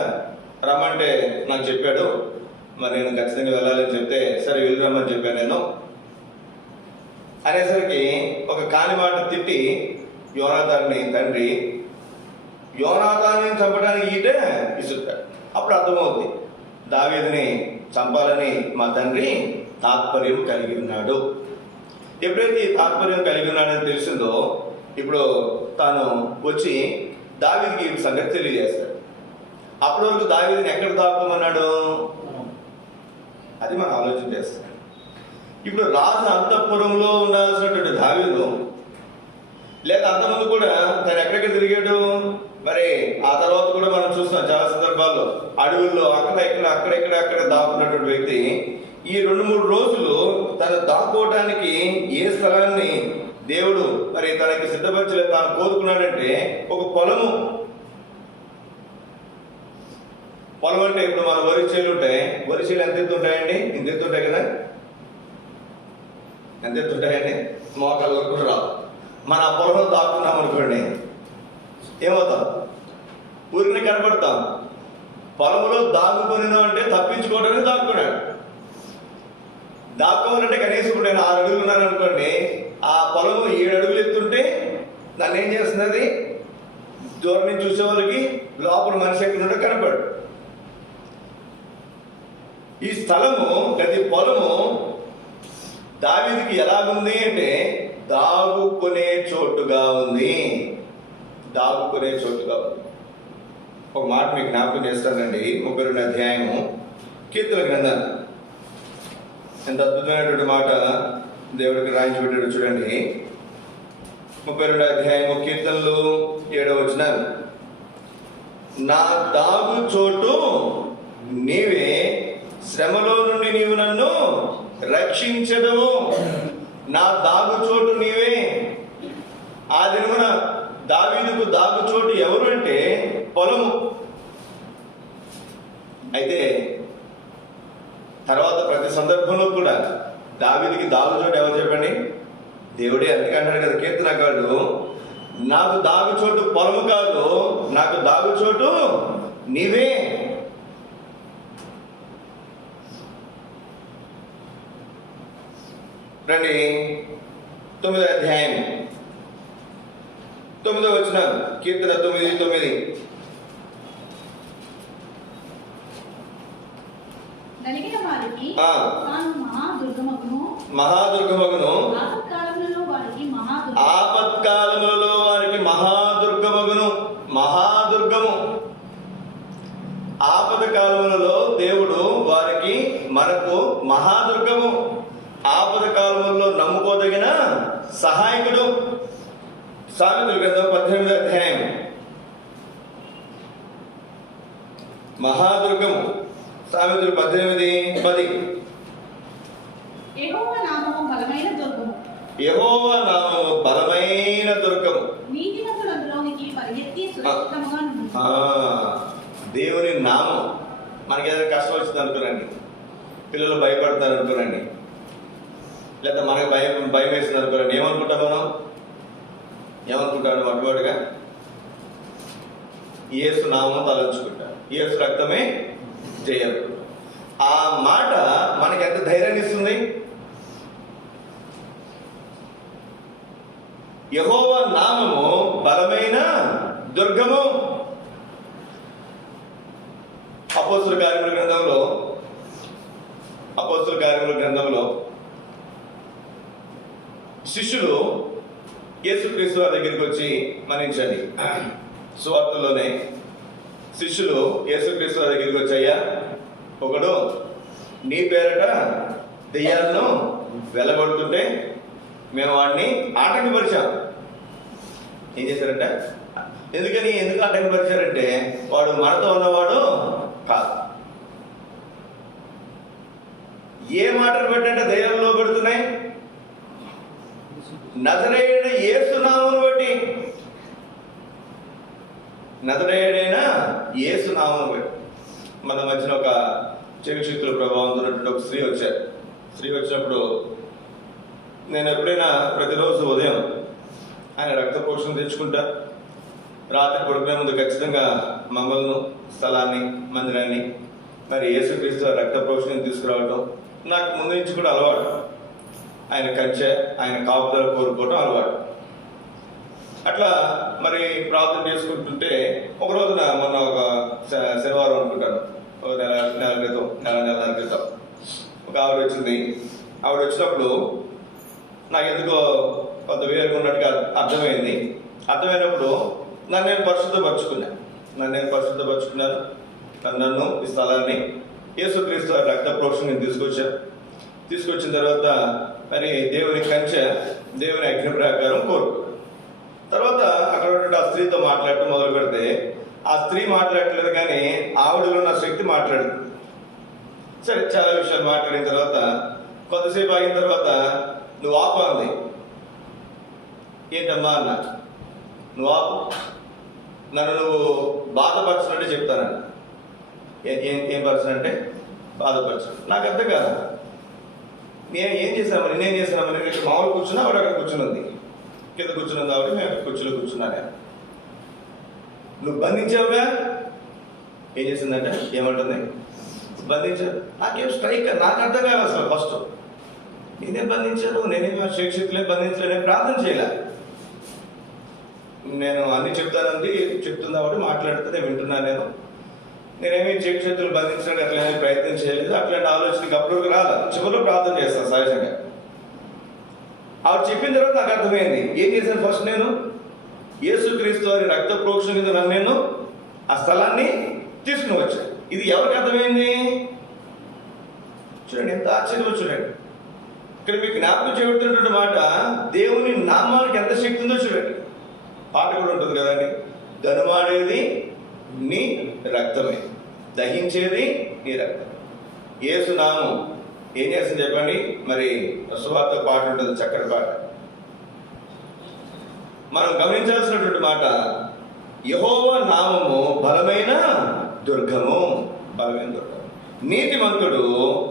రమ్మంటే నాకు చెప్పాడు, మరి నేను ఖచ్చితంగా వెళ్ళాలని చెప్తే సరే వెళ్ళి రమ్మని చెప్పాను నేను అనేసరికి ఒక కాని మాట తిట్టి యోనాతాన్ని తండ్రి యోనాతాన్ని చంపడానికి ఈటే ఇసురుతాడు. అప్పుడు అర్థమవుతుంది, దావీదుని చంపాలని మా తండ్రి తాత్పర్యం కలిగి ఉన్నాడు. ఎప్పుడైతే ఈ తాత్పర్యం కలిగి ఉన్నాడని తెలిసిందో, ఇప్పుడు తాను వచ్చి దావీదుకి ఈ సంగతి తెలియజేస్తాడు. అప్పటి వరకు దావీదుని ఎక్కడ దాక్కోమన్నాడు? అది మనం ఆలోచన చేస్తాం. ఇప్పుడు రాజు అంతఃపురంలో ఉండాల్సినటువంటి దావీదు, లేదా అంతకుముందు కూడా తను ఎక్కడెక్కడ తిరిగాడు? మరి ఆ తర్వాత కూడా మనం చూస్తున్నాం చాలా సందర్భాల్లో, అడవుల్లో అక్కడ దాక్కున్నటువంటి వ్యక్తి ఈ 2-3 రోజులు తను దాక్కోవటానికి ఏ స్థలాన్ని దేవుడు మరి తనకి సిద్ధపరచలేదు, తాను కోరుకున్నాడంటే ఒక పొలం అంటే ఇప్పుడు మన వరి చేలు ఉంటాయి. వరి చేలు ఎంత ఎత్తు ఉంటాయండి? ఇంత ఎత్తు ఉంటాయి కదా. ఎంత ఎత్తు ఉంటాయండి? మోకాలు వరకు రావు. మన ఆ పొలంలో దాక్కున్నాం అనుకోండి, ఏమవుతాం? ఊరిని కనపడతాం. పొలంలో దాక్కునినాం అంటే తప్పించుకోవడానికి దాక్కున్నాడు. దాక్కోవాలంటే కనీసం ఇప్పుడు నేను 6 అడుగులు ఉన్నాను అనుకోండి, ఆ పొలము 7 అడుగులు ఎత్తుంటే దాన్ని ఏం చేస్తున్నది? దూరం నుంచి చూసే వాళ్ళకి లోపల మనిషి ఎక్కడ కనపడు. ఈ స్థలము గది పొలము దావీదుకి ఎలాగుంది అంటే దాగుకునే చోటుగా ఉంది. దాగుకునే చోటుగా ఉంది. ఒక మాట మీకు జ్ఞాపకం చేస్తానండి. 32 అధ్యాయము కీర్తన గ్రంథం. ఎంత అద్భుతమైనటువంటి మాట దేవుడికి రాయించి పెట్టాడు చూడండి. 32 అధ్యాయము కీర్తనలు 7వ వచనం. నా దాగు చోటు నీవే, శ్రమలో నుండి నీవు నన్ను రక్షించదవు. నా దాగు చోటు నీవే. ఆ దినమున దావీదుకు దాగు చోటు ఎవరు అంటే పొలము. అయితే తర్వాత ప్రతి సందర్భంలో కూడా దావీదుకి దాగు చోటు ఎవరు చెప్పండి? దేవుడే. అందుకే అంటాడు కదా కీర్తనకారుడు, నాకు దాగు చోటు పొలము కాదు, నాకు దాగు చోటు నీవే. రండి 9వ అధ్యాయం 9వ వచనం కీర్తన 9:9. నలిగిన వారికి మహాదుర్గమగును, ఆపత్కాలములలో వారికి మహాదుర్గమగును. మహాదుర్గము. ఆపద కాలములలో దేవుడు వారికి మనకు మహాదుర్గము, ఆపద కాలములలో నమ్ముకోదగిన సహాయకుడు. సామెతల గ్రంథం 18వ అధ్యాయం. మహాదుర్గము. సామెతలు 18:10. యెహోవా నామము బలమైన దుర్గము. యెహోవా నామము బలమైన దుర్గము. నీతిమంతుడు అందులోనికి పరిగెత్తి సురక్షితముగా నుండును. దేవుని నామం. మనకి ఏదైనా కష్టం వచ్చింది అనుకోరండి, పిల్లలు భయపడతారు అనుకోరండి, లేదా మనకి భయం వేసింది అనుకోరండి, ఏమనుకుంటాం మనం? ఏమనుకుంటాడు? మొట్టమొదటిగా యేసు నామం తలంచుకుంటాడు. యేసు రక్తమే జయం. ఆ మాట మనకి ఎంత ధైర్యాన్ని ఇస్తుంది? యెహోవా నామము బలమైన దుర్గము. అపోస్తుల కార్యముల గ్రంథంలో శిష్యులు యేసుక్రీస్తు వారి దగ్గరికి వచ్చి మన్నించండి. సువార్తలోనే శిష్యులు యేసుక్రీస్తు వారి దగ్గరికి వచ్చి, అయ్యా, ఒకడు నీ పేరట దెయ్యాలను వెళ్ళగొడుతుంటే మేము వాడిని ఆటంకపరిచాం. ఏం చేశారంటే, ఎందుకు ఆటంకపరిచారంటే వాడు మనతో ఉన్నవాడు కాదు. ఏ మాటలు పెట్టంటే దెయ్యాలు లోబడుతున్నాయి? నజరేయుడైన యేసు నామమును బట్టి. నజరేయుడైన యేసు నామమును బట్టి. మన మధ్యన ఒక చెవి శక్తుల ప్రభావంతో ఉన్నటువంటి ఒక స్త్రీ వచ్చారు. స్త్రీ వచ్చినప్పుడు నేను ఎప్పుడైనా ప్రతిరోజు ఉదయం ఆయన రక్త పోషణ తెచ్చుకుంటా, రాత్రి పడుకునే ముందు ఖచ్చితంగా మమ్మల్ని, స్థలాన్ని, మందిరాన్ని మరి యేసుక్రీస్తు రక్త పోషణ తీసుకురావడం నాకు ముందు నుంచి కూడా అలవాటు. ఆయన కంచె, ఆయన కాపుదల కోరుకోవడం అలవాటు. అట్లా మరి ప్రార్థన చేసుకుంటుంటే ఒక రోజున మొన్న ఒక శనివారం అనుకుంటాను, ఒక నెల క్రితం ఒక ఆవిడ వచ్చింది. ఆవిడ వచ్చినప్పుడు నాకు ఎందుకో కొంత వేరుగా ఉన్నట్టుగా అర్థమైనప్పుడు నన్ను నేను పరిశుద్ధపరుచుకున్నాను. నన్ను ఈ స్థలాన్ని యేసుక్రీస్తు రక్త ప్రోక్షణ తీసుకొచ్చిన తర్వాత మరి దేవుని కంచె, దేవుని అగ్ని ప్రకారం కోరుకున్నాను. తర్వాత అక్కడ ఉన్నటువంటి ఆ స్త్రీతో మాట్లాడటం మొదలు పెడితే ఆ స్త్రీ మాట్లాడట్లేదు, కానీ ఆవిడలో ఉన్న శక్తి మాట్లాడుతుంది. సరే, చాలా విషయాలు మాట్లాడిన తర్వాత కొంతసేపు అయిన తర్వాత నువ్వు ఆపు అంది. ఏంటమ్మా అన్న, నువ్వు ఆపు, నన్ను నువ్వు బాధపరచినట్టే చెప్తానన్న. ఏం పర్సన్ అంటే బాధపరచు. నాకు అర్థం కాదు, నేనేం చేశామని మామూలు కూర్చున్నా ఆవిడ అక్కడ కూర్చున్నది, కింద కూర్చున్నది ఆవిడ, మేము అక్కడ కుర్చీలో కూర్చున్నాను. నువ్వు బంధించావుగా. ఏం చేసిందంటే ఏమంటుంది, బంధించాను. నాకేం స్ట్రైక్, నాకు అర్థం కాదు అసలు. ఫస్ట్ నేనేం బంధించాను, నేనేం శిక్షితులే బంధించలే, నేను ప్రార్థన చేయలే. నేను అన్ని చెప్తుంది కాబట్టి మాట్లాడుతుంటే వింటున్నాను. నేనేమి శిక్షితులు బంధించడానికి అట్లా ప్రయత్నం చేయలేదు. అట్లాంటి ఆలోచనకి అప్పుడు రాదు. చివరిలో ప్రార్థన చేస్తాను సహజంగా. ఆవిడ చెప్పిన తర్వాత నాకు అర్థమైంది. ఏం చేశాను, ఫస్ట్ నేను యేసుక్రీస్తు వారి రక్త ప్రోక్షణ కింద నేను ఆ స్థలాన్ని తీసుకుని వచ్చాను. ఇది ఎవరికి అర్థమైంది చూడండి, ఎంత ఆశ్చర్యం. చూడండి, ఇక్కడ మీకు జ్ఞాపకం చేయబడుతున్నటువంటి మాట, దేవుని నామానికి ఎంత శక్తి ఉందో చూడండి. పాట కూడా ఉంటుంది కదండి, ధనమాడేది నీ రక్తమే, దహించేది నీ రక్తం. యేసు నామం ఏం చేస్తుంది చెప్పండి. మరి సువార్త పాట ఉంటుంది, చక్కటి పాట. మనం గమనించాల్సినటువంటి మాట, యెహోవా నామము బలమైన దుర్గము. నీతిమంతుడు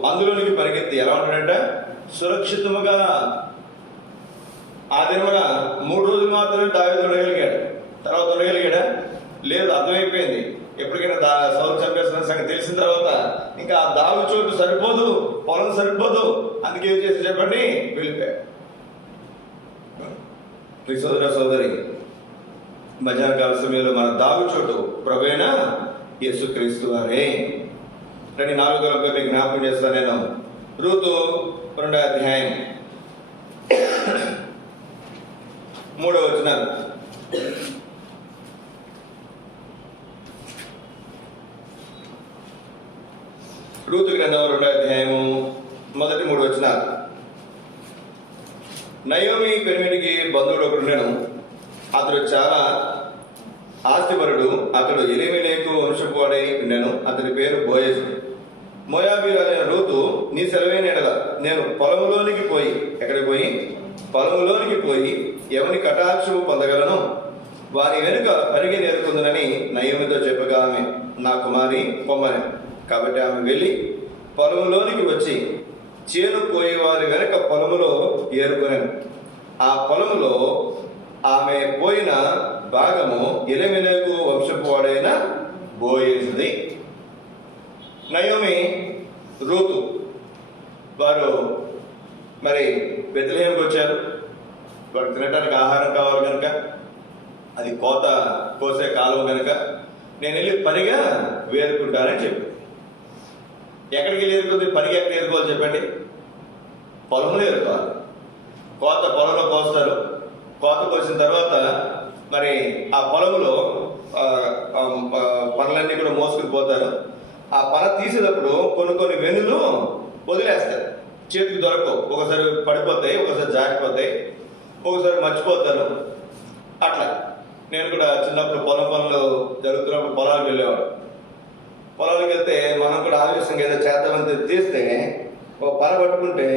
అందులోనికి పరిగెత్తి ఎలా ఉంటాడంట, సురక్షితముగా. ఆ దినమున 3 రోజులు మాత్రమే దావీదు ఉండగలిగాడు. తర్వాత ఉండగలిగాడా? లేదు, అర్థమైపోయింది. ఎప్పటికైనా సౌలు చంపేస్తున్న సంగతి తెలిసిన తర్వాత ఇంకా ఆ దావి చోటు సరిపోదు, పొలం సరిపోదు. అందుకే ఏం చేసి చెప్పండి, వెళ్ళిపోయాడు. సోదరి, మధ్యాహ్న కాల సమయంలో మన దాగు చోటు ప్రభువైన యేసుక్రీస్తు వారే. 4వ మీకు జ్ఞాపకం చేస్తాను నేను. రూతు 2వ అధ్యాయం 3వ వచనం. రూతు గ్రంథం 2వ అధ్యాయము మొదటి 3 వచనాలు. నయోమి పెనిమిటికి బంధువుడు ఒకడు ఉండెను. అతడు చాలా ఆస్తిపరుడు. అతడు ఎలీమెలెకు వంశపు వాడై ఉండెను. అతని పేరు బోయజు. మోయాబీయురాలైన రూతు, నీ సెలవైన ఎడల నేను పొలములోనికి పోయి, ఎక్కడికి పోయి, పొలములోనికి పోయి ఎవని కటాక్షము పొందగలను, వారి వెనుక పరిగి నేర్కొందునని నయోమితో చెప్పగా ఆమె, నా కుమారి పొమ్మని. కాబట్టి ఆమె వెళ్ళి పొలములోనికి వచ్చి చేను పోయి వారి వెనక పొలములో ఏరుకొనెను. ఆ పొలములో ఆమె పోయిన భాగము ఎలీమెలెకు వంశపు వాడైన బోయజుది. నయోమి, రూతు వారు మరి బెత్లెహేముకు వచ్చారు. వారు తినడానికి ఆహారం కావాలి కనుక, అది కోసే కాలం కనుక నేను వెళ్ళి పనిగా వేరుకుంటానని చెప్పి. ఎక్కడికి వెళ్ళి ఏరుకుంది, పనికి ఎక్కడ ఏరుకోవాలి చెప్పండి, పొలంలో ఏరుకోవాలి. పొలంలో కోస్తారు. కోత కోసిన తర్వాత మరి ఆ పొలంలో పనులన్నీ కూడా మోసుకుని పోతారు. ఆ పన తీసేటప్పుడు కొన్ని వెనులు వదిలేస్తారు, చేతికి దొరకవు. ఒకసారి పడిపోతాయి, ఒకసారి జారిపోతాయి, ఒకసారి మర్చిపోతారు. అట్లా నేను కూడా చిన్నప్పుడు పొలం పనులు జరుగుతున్నప్పుడు పొలాలకు వెళ్ళేవాడు. పొలాలకు వెళ్తే మనం కూడా ఆవేశంగా ఏదో చేద్దామని తీస్తే ఒక పన పట్టుకుంటే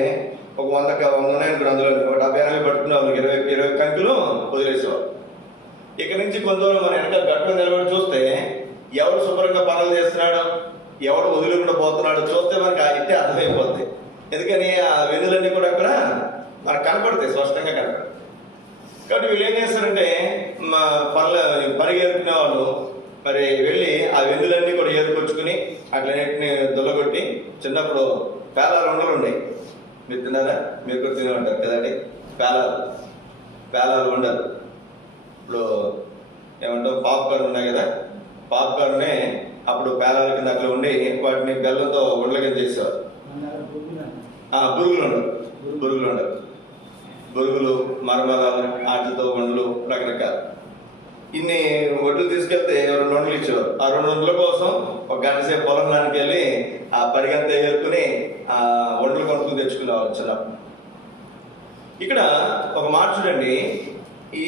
ఒక 100 ఉన్నాయని కూడా అందులో 70-80 పట్టుకునే వాళ్ళకి 20 కంకులు వదిలేసేవాడు. ఇక్కడ నుంచి కొంత దూరం మన వెనకాల గట్టు నిలబడి చూస్తే ఎవడు శుభ్రంగా పనులు చేస్తున్నాడు, ఎవడు వదిలికుండా పోతున్నాడు చూస్తే మనకి ఇట్టే అర్థమైపోద్ది. ఎందుకని ఆ వెన్నులన్నీ కూడా అక్కడ మనకు కనపడతాయి, స్పష్టంగా కనపడతాయి. కాబట్టి వీళ్ళు ఏం చేస్తారంటే పరిగెత్తుకునే వాళ్ళు మరి వెళ్ళి ఆ వెన్నులన్నీ కూడా ఏరుకొచ్చుకుని అట్లన్నింటినీ దుల్లగొట్టి, చిన్నప్పుడు పేలాలు ఉండలు మీరు తిన్నారా? మీరు కూడా తినే ఉంటారు కదండి. పేలాలు ఉండలు ఇప్పుడు ఏమంటావు పాప్కార్న్ ఉన్నాయి కదా, పాప్కార్నే అప్పుడు పేలాల కింద అట్లా ఉండి వాటిని బెల్లంతో ఉండల కింద చేసేవారు. బురుగులు ఉండవు, బురుగులు మరమరాలు వాటితో వండలు రకరకాలు. ఇన్ని వడ్లు తీసుకెళ్తే 2 వండలు ఇచ్చేవారు. ఆ 2 వండల కోసం ఒక గంట సేపు పొలంలోనికి వెళ్ళి ఆ పరిగంతా ఏరుకుని ఆ వండలు కొనుక్కుని తెచ్చుకునేవారు చిన్నప్పుడు. ఇక్కడ ఒక మాట చూడండి, ఈ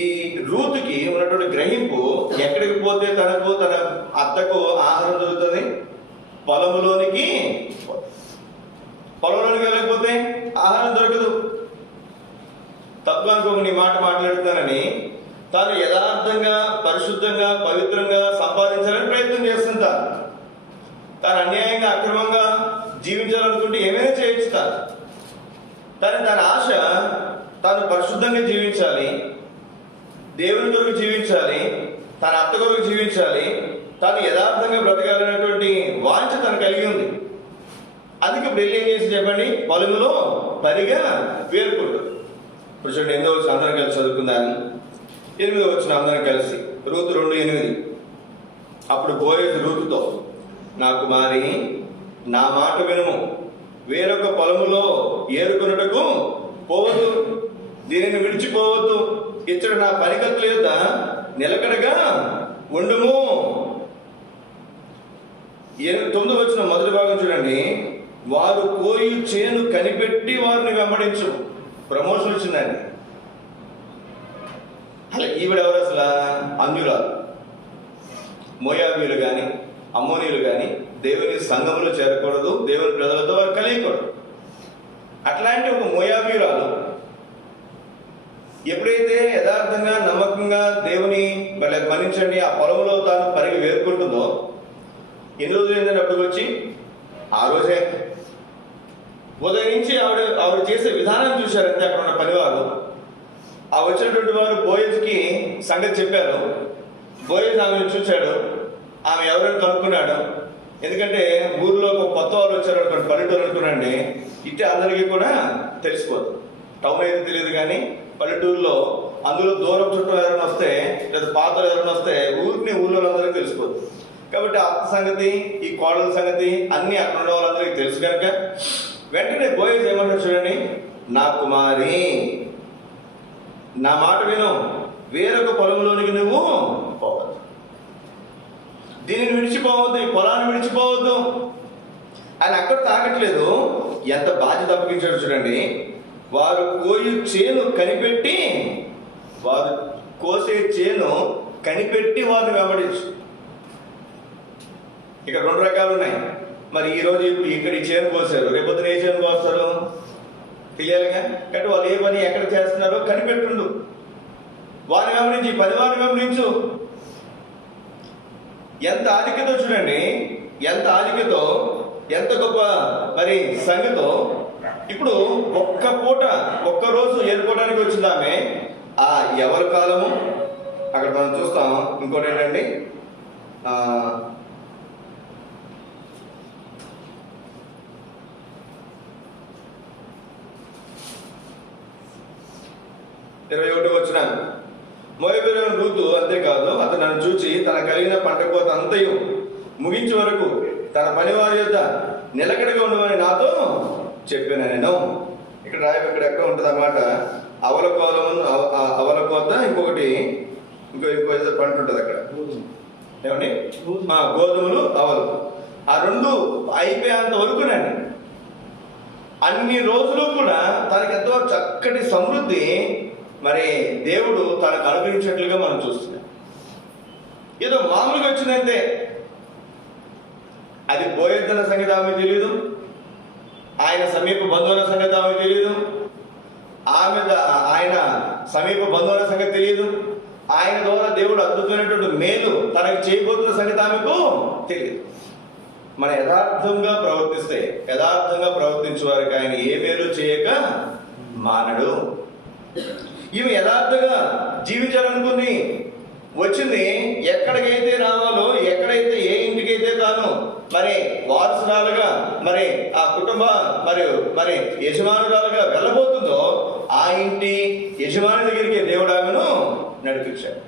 రూతుకి ఉన్నటువంటి గ్రహింపు, ఎక్కడికి పోతే తనకు తన అత్తకు ఆహారం దొరుకుతుంది, పొలంలోనికి వెళ్ళకపోతే ఆహారం దొరకదు. తప్పు అనుకోకుండా ఈ మాట మాట్లాడుతానని తాను యథార్థంగా పరిశుద్ధంగా పవిత్రంగా సంపాదించాలని ప్రయత్నం చేస్తుంటారు. తాను అన్యాయంగా అక్రమంగా జీవించాలనుకుంటే ఏమైనా చేయొచ్చు. కానీ తన ఆశ తాను పరిశుద్ధంగా జీవించాలి, దేవుని కొరకు జీవించాలి, తన అత్త కొరకు జీవించాలి, తాను యథార్థంగా బ్రతకాలనేటువంటి వాంఛ తను కలిగి ఉంది. అందుకే ఇప్పుడు ఏం చేసి చెప్పండి, పొలంలో పరిగా వేరుకుంటుంది. ఇప్పుడు చూడండి, 8వ వచనం అందరం కలిసి చదువుకుందాం. 8వ వచనం అందరం కలిసి, రూతు 2:8. అప్పుడు బోయజు రూతుతో, నా కుమారి, నా మాట వినుము, వేరొక పొలములో ఏరుకున్నటకు పోవద్దు, దీనిని విడిచిపోవద్దు, ఇచ్చడు నా పనికత్తుల యొద్ద నిలకడగా ఉండుము. 9వ వచనం మొదటి భాగం చూడండి, వారు కోయి చేను కనిపెట్టి వారిని వెంబడించు. ప్రమోషన్ వచ్చిందండి. అలా ఈవిడ ఎవరు అసలు? అన్యురాలు. మోయాబీయులు కానీ అమ్మోనీయులు కానీ దేవుని సంఘంలో చేరకూడదు, దేవుని ప్రజలతో వారు కలియకూడదు. అట్లాంటి ఒక మోయాబీయురాలు ఎప్పుడైతే యథార్థంగా నమ్మకంగా దేవుని మన్నించండి ఆ పొలంలో తాను పరిగి వేరుకుంటుందో, ఎన్ని రోజులు ఏంటంటే అప్పటికి వచ్చి ఆ రోజే ఉదయం నుంచి ఆవిడ చేసే విధానం చూశారంటే అక్కడ ఉన్న పనివారు. ఆ వచ్చినటువంటి వారు బోయజ్కి సంగతి చెప్పారు. బోయజ్ ఆమెను చూశాడు, ఆమె ఎవరైనా కనుక్కున్నాడు. ఎందుకంటే ఊర్లో ఒక కొత్త వాళ్ళు వచ్చారు అనుకోండి, పల్లెటూరు అనుకున్నాండి, ఇట్టే అందరికీ కూడా తెలిసిపోదు. టౌన్ అయితే తెలియదు కానీ పల్లెటూరులో అందులో దూరం చుట్టూ ఎవరైనా వస్తే లేదా పాతలు ఎవరైనా వస్తే ఊళ్ళో అందరికీ తెలిసిపోదు. కాబట్టి అత్త సంగతి, ఈ కోడల సంగతి అన్నీ అక్కడ ఉన్న వాళ్ళందరికీ తెలుసు కనుక వెంటనే బోయజ్ ఏమంటారు చూడండి, నా కుమారి, నా మాట విను, వేరొక పొలంలోనికి నువ్వు పోవద్దు, దీనిని విడిచిపోవద్దు, ఈ పొలాన్ని విడిచిపోవద్దు. ఆయన అక్కడ తాకట్లేదు, ఎంత బాధ్యత అప్పగించాడు చూడండి. వారు కోయి చేను కనిపెట్టి, వారు కోసే చేను కనిపెట్టి వారిని వెంబడించు. ఇక్కడ 2 రకాలు ఉన్నాయి. మరి ఈరోజు ఇప్పుడు ఇక్కడ ఈ చేను కోసారు, రేపొద్దున ఏ చేను కోస్తారు తెలియాలిగా. కాబట్టి వాళ్ళు ఏ పని ఎక్కడ చేస్తున్నారో కనిపెట్టుండు, వారిని వెంబడించి, పని వారిని వెంబడించు. ఎంత ఆధిక్యతో చూడండి, ఎంత ఆధిక్యతో, ఎంత గొప్ప మరి సంగతో. ఇప్పుడు ఒక్క పూట ఒక్కరోజు ఏరుకోవడానికి వచ్చింది ఆమె. ఆ ఎవరి కాలము అక్కడ మనం చూస్తాం. ఇంకోటి ఏంటండి, 21వ వచనం, మోయాబీయురాలు రూతు అంతేకాదు, అతను నన్ను చూచి తన కలిగిన పంట కోత అంతయు ముగించే వరకు తన పనివారి యొద్ద నిలకడగా ఉండమని నాతో చెప్పాను నేను. ఇక్కడ ఇక్కడ ఎక్కడ ఉంటుంది అన్నమాట, అవల కోత, ఇంకొకటి ఇంకో పంట ఉంటుంది అక్కడ, ఏమండి, గోధుమలు అవలు. ఆ 2 అయిపోయేంత వరకునండి. అన్ని రోజులు కూడా తనకి ఎంతో చక్కటి సమృద్ధి మరి దేవుడు తనకు అనుగ్రహించినట్లుగా మనం చూస్తున్నాం. ఏదో మామూలుగా వచ్చిందంటే అది బోయజ్జన సంగతి ఆమె తెలియదు, ఆయన సమీప బంధువుల సంగతి ఆమె తెలియదు, ఆయన సమీప బంధువుల సంగతి తెలియదు, ఆయన ద్వారా దేవుడు అద్భుతమైనటువంటి మేలు తనకు చేయబోతున్న సంగతి ఆమెకు తెలియదు. మన యథార్థంగా ప్రవర్తిస్తే, యథార్థంగా ప్రవర్తించే వారికి ఆయన ఏ మేలు చేయక మానడు. ఈమె యథార్థంగా జీవించాలనుకుని వచ్చింది. ఎక్కడికైతే రావాలో, ఎక్కడైతే ఏ ఇంటికైతే తాను మరి వారసురాలుగా మరి ఆ కుటుంబ మరి యజమానురాలుగా వెళ్ళబోతుందో ఆ ఇంటి యజమాని దగ్గరికి దేవుడు ఆమెను నడిపించాడు.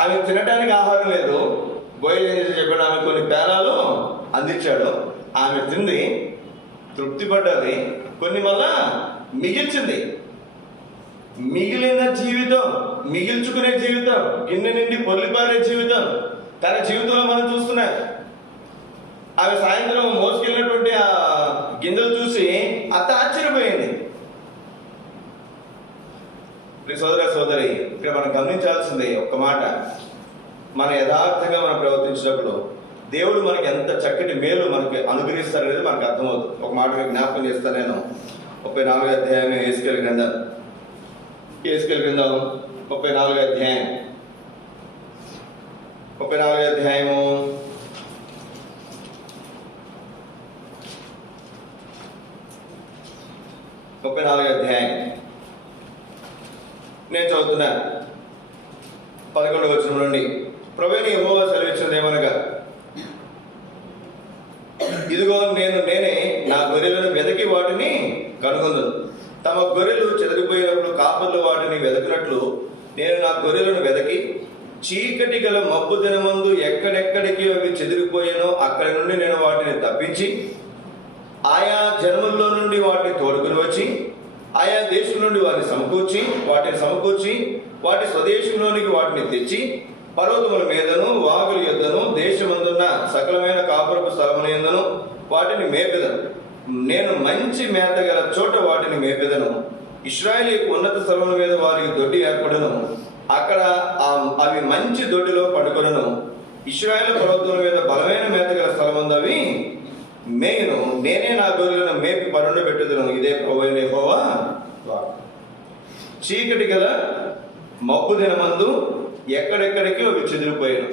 ఆమె తినడానికి ఆహారం లేదు. బోయజు ఏం చేసి చెప్పాడు, ఆమె కొన్ని పేలాలు అందించాడు. ఆమె తింది, తృప్తి పడ్డది, కొన్ని మళ్ళా మిగిల్చింది. మిగిలిన జీవితం, మిగిల్చుకునే జీవితం, గిన్నె నిండి పొర్లిపారే జీవితం తన జీవితంలో మనం చూస్తున్నాం. ఆమె సాయంత్రం మోసుకెళ్ళినటువంటి ఆ గింజలు చూసి అత్త ఆశ్చర్యపోయింది. సోదర సోదరి, ఇక్కడ మనం గమనించాల్సిందే ఒక్క మాట. మన యథార్థంగా మనం ప్రవర్తించినప్పుడు దేవుడు మనకి ఎంత చక్కటి మేలు మనకి అనుగ్రహిస్తారనేది మనకు అర్థమవుతుంది. ఒక మాట మీకు జ్ఞాపకం చేస్తాను నేను. 34వ అధ్యాయం యేసుకేలు గ్రంథం 34వ అధ్యాయం 34వ అధ్యాయము 34వ అధ్యాయం నేను చదువుతున్నా 11వ వచనం నుండి. ప్రభువైన యెహోవా సెలవిచ్చినది ఏమనగా, ఇదిగో నేనే నా గొర్రెలను వెదకి వాటిని కనుగొందును. తమ గొర్రెలు చెదిరిపోయినప్పుడు కాపర్లు వాటిని వెదకినట్లు నేను నా గొర్రెలను వెదకి చీకటి గల మబ్బు దినమందు ఎక్కడెక్కడికి అవి చెదిరిపోయానో అక్కడి నుండి నేను వాటిని తప్పించి ఆయా జన్మల్లో నుండి వాటిని తోడుకుని వచ్చి ఆయా దేశం నుండి వాటిని సమకూర్చి వాటి స్వదేశంలోనికి వాటిని తెచ్చి పర్వతముల మీదను వాగుల యొద్దను దేశమందున్న సకలమైన కాపురపు స్థలముల యందును వాటిని మేపెదను. నేను మంచి మేత గల చోట వాటిని మేపెదను. ఇశ్రాయేలు ఉన్నత స్థలముల మీద వారికి దొడ్డి ఏర్పడను. అక్కడ అవి మంచి దొడ్డిలో పడుకొనను. ఇశ్రాయేలు పర్వతముల మీద బలమైన మేత గల స్థలమందు అవి మేయును. నేనే నా గొర్రెలను మేపి పరుండబెట్టుదును. ఇదే ప్రభువైన యెహోవా వాక్కు. చీకటి గల మబ్బు దినమందు ఎక్కడెక్కడికి అవి చెదిరిపోయాను.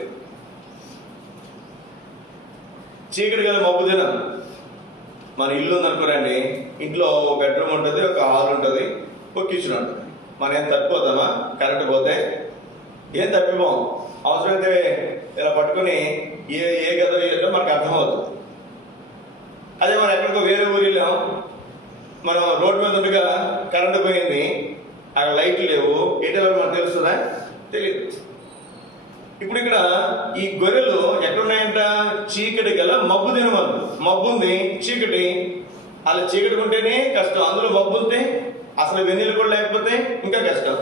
చీకటి గల మబ్బు దినం, మన ఇల్లు ఉందనుకోరండి, ఇంట్లో ఒక బెడ్రూమ్ ఉంటుంది, ఒక హాల్ ఉంటుంది, ఒక కిచెన్ ఉంటుంది. మనం ఏం తప్పిపోతామా? కరెంట్ పోతే ఏం తప్పిపోం. అవసరమైతే ఇలా పట్టుకుని ఏ గద వేయాలో మనకు అర్థమవుతుంది. అదే మనం ఎక్కడికో వేరే ఊరు వెళ్ళాం, మనం రోడ్డు మీద ఉండగా కరెంటు పోయింది, అక్కడ లైట్లు లేవు, ఎటువంటి మనకు తెలుస్తుందా? తెలియదు. ఇప్పుడు ఇక్కడ ఈ గొర్రెలు ఎక్కడున్నాయంట? చీకటి గల మబ్బు దినమందు. మబ్బు ఉంది, చీకటి. అలా చీకటి ఉంటేనే కష్టం, అందులో మబ్బు ఉంటే అసలు వెన్నెలు కూడా లేకపోతే ఇంకా కష్టం.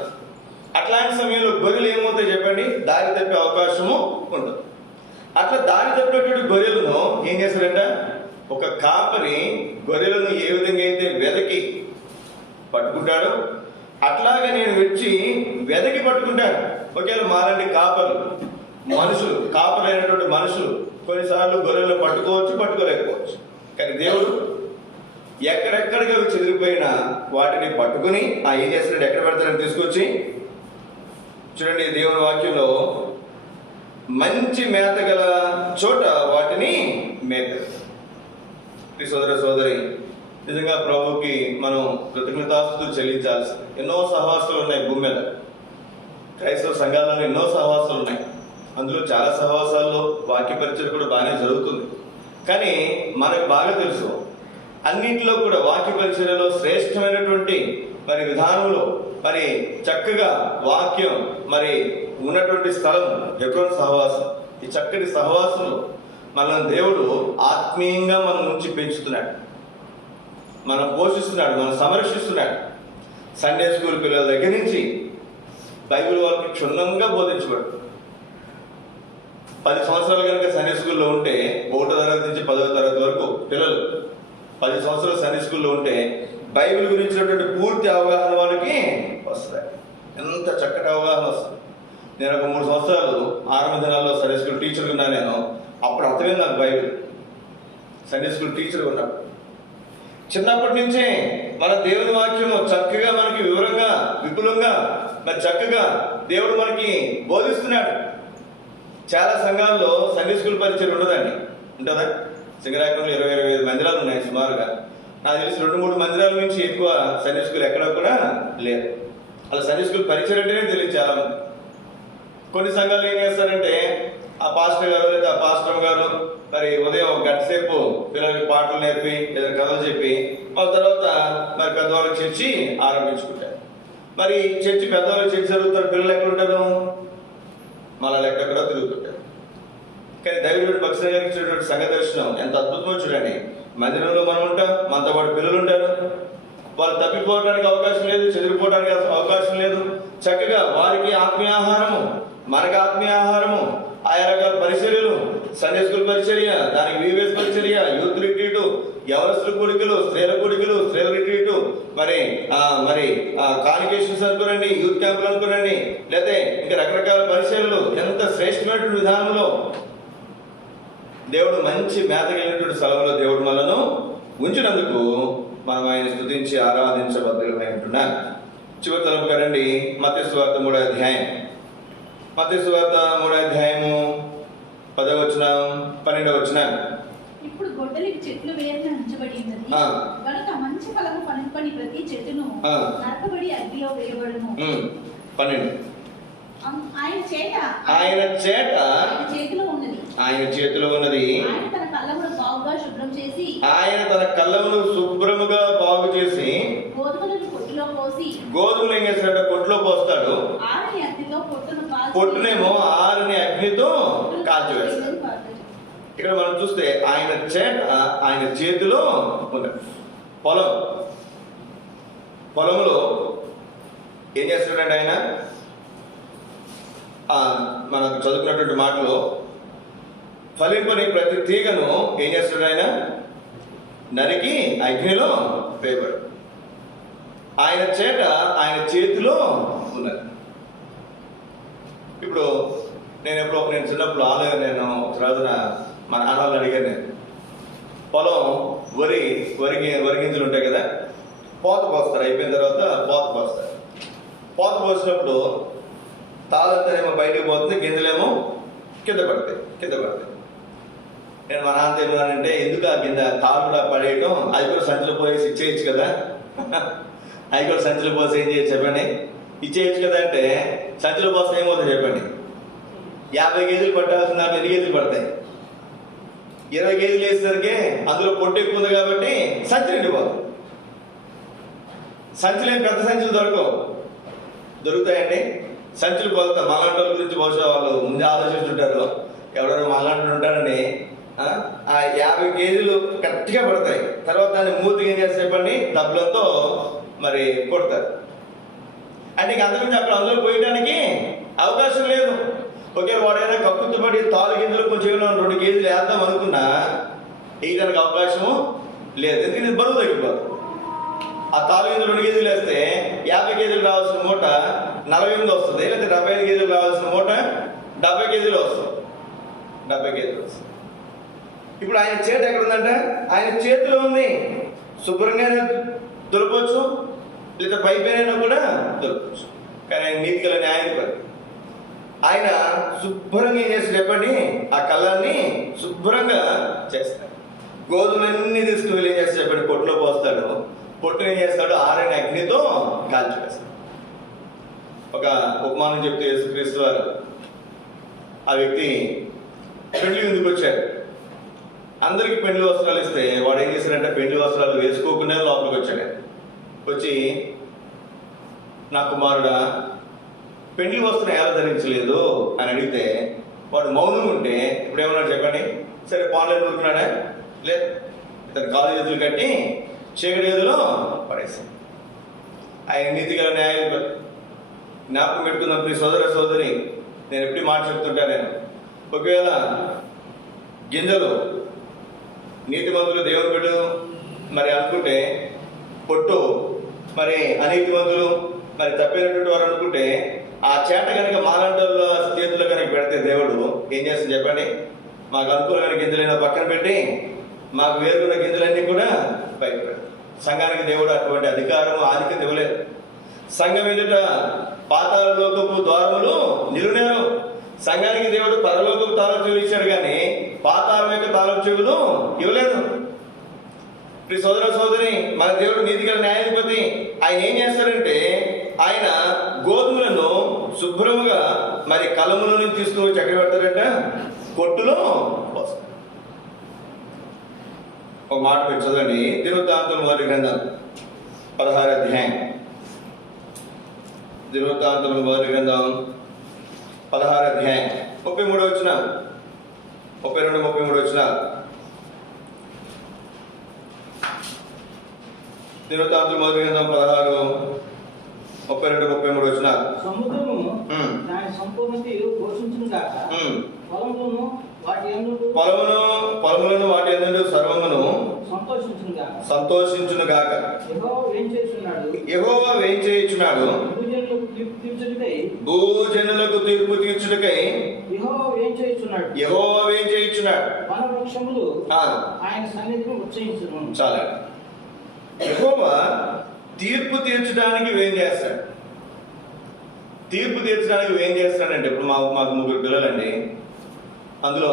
అట్లాంటి సమయంలో గొర్రెలు ఏమవుతాయి చెప్పండి? దారి తప్పే అవకాశము ఉంటుంది. అట్లా దారి తప్పేటువంటి గొర్రెలను ఏం చేశారంట? ఒక కాపరి గొర్రెలను ఏ విధంగా అయితే వెదకి పట్టుకుంటాడో అట్లాగే నేను వచ్చి వెదకి పట్టుకుంటాను. ఒకవేళ మాలాంటి మనుషులు కాపరైనటువంటి మనుషులు కొన్నిసార్లు గొర్రెలను పట్టుకోవచ్చు, పట్టుకోలేకపోవచ్చు. కానీ దేవుడు ఎక్కడెక్కడికి అవి చెదిరిపోయినా వాటిని పట్టుకుని ఏం చేస్తాడు? ఎక్కడ పెడతాడని తీసుకొచ్చి చూడండి, దేవుని వాక్యంలో మంచి మేత గల చోట వాటిని మేపాడు. సోదర సోదరి, నిజంగా ప్రభుకి మనం కృతజ్ఞతాస్తుతులు చెల్లించాల్సి. ఎన్నో సహవాసాలు ఉన్నాయి భూమి మీద. క్రైస్తవ సంఘాలలో ఎన్నో సహవాసాలు ఉన్నాయి. అందులో చాలా సహవాసాల్లో వాక్య పరిచయం కూడా బాగానే జరుగుతుంది. కానీ మనకు బాగా తెలుసు, అన్నింటిలో కూడా వాక్య పరిచర్యలో శ్రేష్టమైనటువంటి విధానంలో చక్కగా వాక్యం ఉన్నటువంటి స్థలం హెబ్రోను సహవాసం. ఈ చక్కటి సహవాసంలో మనల్ని దేవుడు ఆత్మీయంగా మన నుంచి పెంచుతున్నాడు, మనం పోషిస్తున్నాడు, మనం సంరక్షిస్తున్నాడు. సండే స్కూల్ పిల్లల దగ్గర నుంచి బైబిల్ వాళ్ళకి క్షుణ్ణంగా బోధించబడు. 10 సంవత్సరాలు కనుక సండే స్కూల్లో ఉంటే 1వ తరగతి నుంచి 10వ తరగతి వరకు పిల్లలు 10 సంవత్సరాలు సండే స్కూల్లో ఉంటే బైబిల్ గురించినటువంటి పూర్తి అవగాహన వాళ్ళకి వస్తుంది. ఎంత చక్కటి అవగాహన వస్తుంది. నేను ఒక 3 సంవత్సరాలు ఆరంభ దినాల్లో సండే స్కూల్ టీచర్గా ఉన్నాను. నేను అప్పుడు అర్థమైంది నాకు బైబిల్. సండే స్కూల్ టీచర్గా ఉన్నాను. చిన్నప్పటి నుంచే మన దేవుని వాక్యము చక్కగా మనకి వివరంగా విపులంగా చక్కగా దేవుడు మనకి బోధిస్తున్నాడు. చాలా సంఘాల్లో సండే స్కూల్ పరిచయం ఉండదండి. ఉంటుందా? సింగరాయకంలో 20-25 మందిరాలు ఉన్నాయి సుమారుగా. నాకు తెలిసి 2-3 మందిరాల నుంచి ఎక్కువ సండే స్కూల్ ఎక్కడ కూడా లేదు. అలా సండే స్కూల్ పరిచయం అంటేనే తెలియదు చాలా మంది. కొన్ని సంఘాలు ఏం చేస్తారంటే ఆ పాస్టర్ గారు లేదా ఆ పాస్టర్ గారు ఉదయం ఒక గంట సేపు పిల్లలకి పాటలు నేర్పి ఏదైనా కథలు చెప్పి వాళ్ళ తర్వాత పెద్దవాళ్ళకి చర్చి ఆరంభించుకుంటారు. చర్చి పెద్దవాళ్ళకి చర్చి జరుగుతారు, పిల్లలు ఎక్కడ ఉంటారు? మళ్ళీ ఎక్కడెక్కడో తిరుగుతుంటారు. కానీ దైవజనుడు భక్తుని గారికి ఇచ్చినటువంటి సంఘ దర్శనం ఎంత అద్భుతమో చూడండి. మందిరంలో మనం ఉంటాం, మనతో పాటు పిల్లలు ఉంటారు. వాళ్ళు తప్పిపోవడానికి అవకాశం లేదు, చెదిరిపోవడానికి అవకాశం లేదు. చక్కగా వారికి ఆత్మీయ ఆహారము, మనకి ఆత్మీయ ఆహారము, ఆయా రకాల పరిచర్యలు, సండే స్కూల్ పరిచర్య, దానికి వీవేస్ పరిచర్య, యూత్ రిట్రీటు, యవనస్తుల కూడికలు, స్త్రీల కూడికలు, స్త్రీల రిట్రీటు, మరి కాన్వికేషన్స్ అనుకోనండి, యూత్ క్యాంపులు అనుకోనండి, లేకపోతే ఇంకా రకరకాల పరిచర్యలు, ఎంత శ్రేష్టమైనటువంటి విధానంలో దేవుడు మంచి మేత కలిగినటువంటి స్థలంలో దేవుడు మనను ఉంచినందుకు మనం ఆయన స్తుతించి ఆరాధించబద్ధులమై ఉంటున్నాం. చివరి తరపు కరండి మత్తయి సువార్త 3వ అధ్యాయం. మత్తయి సువార్త 3వ అధ్యాయము 10వ వచనం 12వ వచనం. ఇప్పుడు గొడ్డలికి చెట్లు వేరున ఉంచబడి ఉన్నది కనుక మంచి ఫలము పనిపని ప్రతి చెట్టును నరకబడి అగ్నిలో వేయబడును. 12. ఆయన చేత చేతిలో ఉన్నది, ఆయన చేతిలో ఉన్నది. ఆయన తన కళ్ళమును బాగుగా శుభ్రం చేసి, ఆయన తన కళ్ళమును శుభ్రముగా బాగు చేసి గోధుమలను కొట్టులో పోసి, గోధుమలు ఏం చేస్తాడంటే కొట్టులో పోస్తాడు, ఆరని అగ్నితో పొట్టునేమో ఆరని అగ్నితో కాల్చివేస్తాడు. ఇక్కడ మనం చూస్తే ఆయన ఆయన చేతిలో ఉన్నది. పొలంలో ఏం చేస్తాడంటే ఆయన మనకు చదువుకున్నటువంటి మాటలో ఫలింపని ప్రతి తీగను ఏం చేస్తాడు ఆయన నరికి అగ్నిలో వేయబడు. ఆయన ఆయన చేతిలో ఉన్నది. ఇప్పుడు నేను చిన్నప్పుడు నేను ఒక రోజున మా నాన్న వాళ్ళని అడిగాను. నేను పొలం వరి గింజలు ఉంటాయి కదా, పోత పోస్తారు. అయిపోయిన తర్వాత పోత పోసినప్పుడు తాళంతానేమో బయటకు పోతుంది, గింజలేమో కింద పడతాయి. నేను మా నాన్న ఏమన్నానంటే, ఎందుకు ఆ కింద తాళ్ళు కూడా పడేయటం, అది కూడా సంచులు పోయేసి ఇచ్చేయచ్చు కదా, అవి కూడా సంచులు పోసి ఏం చేయొచ్చు చెప్పండి, ఇచ్చేయచ్చు కదా అంటే, సంచులు పోస్తే ఏమవుతుంది చెప్పండి, 50 కేజీలు పట్టాల్సిన దాంట్లో ఎన్ని కేజీలు పడతాయి? 20 కేజీలు వేసేసరికి అందులో పొట్టు ఎక్కువ ఉంది కాబట్టి సంచులు నిండిపోతుంది. సంచులు ఏం పెద్ద సంచులు దొరుకుతాయండి. సంచులు కొలత మలాంటోళ్ళ గురించి బహుశా వాళ్ళు ముందే ఆలోచిస్తుంటారు. ఎవరైనా మలాంటోళ్ళు ఉంటారని ఆ 50 కేజీలు కరెక్ట్గా పడతాయి. తర్వాత దాన్ని మూతికి ఏం చేస్తే చెప్పండి, డబ్బులతో మరి కొడతారు. అంటే ఇంక అంతకుమించి అక్కడ అందులో పోయడానికి అవకాశం లేదు. ఒకవేళ వాడైనా కక్కుతుపడి తాలు గింజలు కొంచెం 2 కేజీలు వేద్దాం అనుకున్నా వేయడానికి అవకాశము లేదు. ఎందుకంటే బరువు తగ్గిపోతుంది. ఆ తాలు గింజలు 2 కేజీలు వేస్తే 50 కేజీలు రావాల్సిన మూట 48 వస్తుంది, లేకపోతే 75 కేజీలు రావాల్సిన మూట 70 కేజీలు వస్తుంది. ఇప్పుడు ఆయన చేతి ఎక్కడ ఉందంటే ఆయన చేతిలో ఉంది. శుభ్రంగా దొరకవచ్చు, లేదా పైపైన కూడా దొరకవచ్చు. కానీ ఆయన నీతి గల న్యాయాధిపతి. ఆయన శుభ్రంగా ఏం చేస్తాడు చెప్పండి, ఆ కళ్ళాన్ని శుభ్రంగా చేస్తాడు. గోధుమలన్నీ తీసుకువెళ్ళి ఏం చేస్తాడు చెప్పండి, పొట్టులో పోస్తాడు. పొట్టును ఏం చేస్తాడు, ఆరని అగ్నితో కాల్చివేస్తాడు. ఒక ఉపమానం చెప్తే యేసుక్రీస్తు వారు ఆ వ్యక్తి పెళ్లి ముందుకు వచ్చాడు. అందరికి పెళ్లి వస్త్రాలు ఇస్తే వాడు ఏం చేశాడంటే పెళ్లి వస్త్రాలు వేసుకోకుండా లోపలికి వచ్చాడు. వచ్చి, నా కుమారుడా పెళ్లి వస్త్రం ఎలా ధరించలేదు అని అడిగితే వాడు మౌనంగా ఉంటే ఇప్పుడు ఏమన్నాడు చెప్పండి, సరే పాన్లైన్ దొరుకున్నాడా, లేదు ఇతను కాలు చేతులు కట్టి చీకటి గదిలో పడేశాడు. ఆయన నీతి గల న్యాయాధిపతి. జ్ఞాపకం పెట్టుకుందాం ప్రియ సోదరి, నేను ఎప్పుడు మాట చెప్తుంటా. నేను ఒకవేళ గింజలు నీతిమంతులు దేవుని బిడ్డలు మరి అనుకుంటే, పొట్టు మరి అనీతిమంతులు మరి తప్పినటువంటి వారు అనుకుంటే, ఆ చేట కనుక మాలాంటోళ్ళ చేతుల్లో కనుక పెడితే దేవుడు ఏం చేస్తుంది చెప్పండి, మాకు అనుకూలమైన గింజలైనా పక్కన పెట్టి మాకు వేరుకున్న గింజలన్నీ కూడా బయట పెడతాడు. సంఘానికి దేవుడు అటువంటి అధికారం ఆధిక్యత ఇవ్వలేదు. సంఘం ఎదుట పాతాళలోకపు ద్వారములు నిలునేరు. సంఘానికి దేవుడు పరలోకపు తాళం చెవులు ఇచ్చాడు, కానీ పాతాళం యొక్క తాళం చెవులు ఇవ్వలేదు. ప్రియ సోదరి, మన దేవుడు నీతిగల న్యాయాధిపతి. ఆయన ఏం చేస్తాడంటే ఆయన గోధుమలను శుభ్రముగా మరి కలముల నుంచి తీసుకుని చక్కెర పెడతాడంట, కొట్టులో పోస్తాడు. ఒక మాట మీరు చదవండి, దినవృత్తాంతముల మొదటి గ్రంథం 16వ అధ్యాయం. దినవృత్తాంతముల మొదటి గ్రంథం 16 అధ్యాయం 33 వచనం, 32, 33 వచనాలు. దినవృత్తాంతములు మొదటి గ్రంథం 16, 32, 33 వచనాలు. సముద్రము దాని సంపూర్ణతయు ఘోషించును గాక, పొలములను వాటి యందు సర్వమును సంతోషించును గాక. యెహోవా వేంచేయుచున్నాడు భూజనులకు తీర్పు తీర్చుటకై. యెహోవా వేంచేయుచున్నాడు వనవృక్షములు ఆయన సన్నిధిని ఉత్సహించును. చాలా. యెహోవా తీర్పు తీర్చడానికి ఏం చేస్తాడు? తీర్పు తీర్చడానికి ఏం చేస్తాడంటే, ఇప్పుడు మాకు 3 పిల్లలండి. అందులో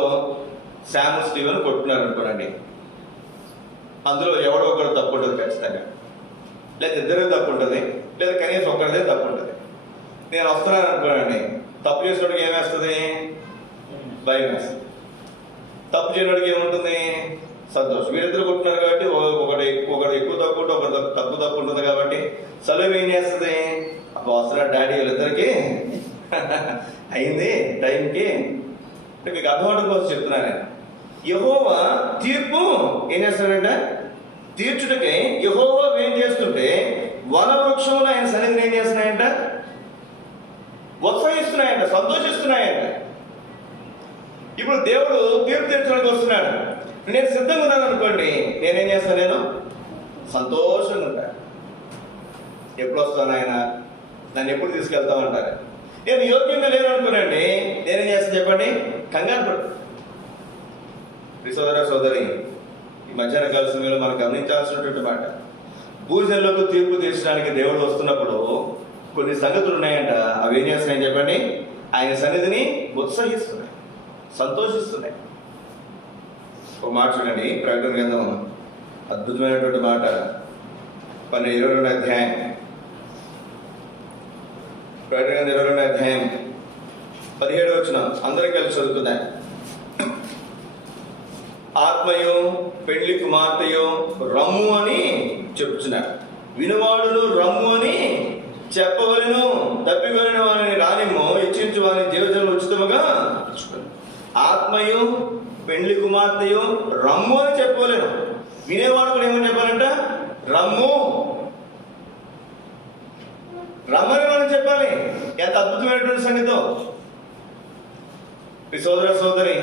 శామ్, స్టీవెన్ కొట్టుకున్నారు అనుకోనండి. అందులో ఎవడో ఒకడు తప్పు ఉంటుంది ఖచ్చితంగా, లేదా ఇద్దరు తప్పు ఉంటుంది, లేదా కనీసం ఒక్కడిదే తప్పు ఉంటుంది. నేను వస్తున్నాను అనుకోనండి, తప్పు చేసినోడికి ఏమేస్తుంది? భయం వేస్తుంది. తప్పు చేయడానికి ఏముంటుంది? సంతోషం. వీరిద్దరు కొట్టున్నారు కాబట్టి ఒకటి ఎక్కువ తప్పు ఉంటే ఒక తప్పు ఉంటుంది కాబట్టి సెలవు ఏం చేస్తుంది? అప్పుడు వస్తున్నాడు డాడీ, వీళ్ళిద్దరికి అయింది టైంకి. అంటే మీకు అర్థమవడం కోసం చెప్తున్నాను నేను. యెహోవా తీర్పు ఏం చేస్తాడంట? తీర్చుటకై యెహోవా ఏం చేస్తుంటే వనవృక్షములు ఆయన సన్నిధిని ఏం చేస్తున్నాయంట? ఉత్సహిస్తున్నాయంట, సంతోషిస్తున్నాయంట. ఇప్పుడు దేవుడు తీర్పు తీర్చడానికి వస్తున్నాడు. నేను సిద్ధంగా ఉన్నాను అనుకోండి, నేనేం చేస్తాను? నేను సంతోషంగా ఉంటాను. ఎప్పుడు వస్తాను ఆయన, నన్ను ఎప్పుడు తీసుకెళ్తామంటారు. నేను యోగ్యంగా లేను అనుకోనండి, నేనేం చేస్తాను చెప్పండి? కంగారు పడు. సోదర సోదరి, ఈ మధ్యాహ్న కాల సమయంలో మనం గమనించాల్సినటువంటి మాట, భూజనులకు తీర్పు తీర్చడానికి దేవుడు వస్తున్నప్పుడు కొన్ని సంగతులు ఉన్నాయంట. అవి ఏం చేస్తున్నాయని చెప్పండి? ఆయన సన్నిధిని ఉత్సహిస్తున్నాయి, సంతోషిస్తున్నాయి. ఒక మాట చూడండి, ప్రకటన గ్రంథం అద్భుతమైనటువంటి మాట, 22వ అధ్యాయం. ప్రకటన గ్రంథం 22వ అధ్యాయం 17వ వచనం అందరం కలిసి చదువుకుందాం. ఆత్మయు పెళ్లి కుమార్తెయు రమ్ము అని చెప్పుచున్నాడు. వినువాడును రమ్ము అని చెప్పవలను, తప్పివలను వారిని రానిమ్ము, ఇచ్చించు వారిని జీవజనులు ఉచితముగా. ఆత్మయు పెళ్లి కుమార్తెయు రమ్ము అని చెప్పవలను. వినేవాడు కూడా ఏమని చెప్పాలంట? రమ్ము, రమ్మని మనం చెప్పాలి. ఎంత అద్భుతమైనటువంటి సంగీతం. ఈ సోదర సోదరి,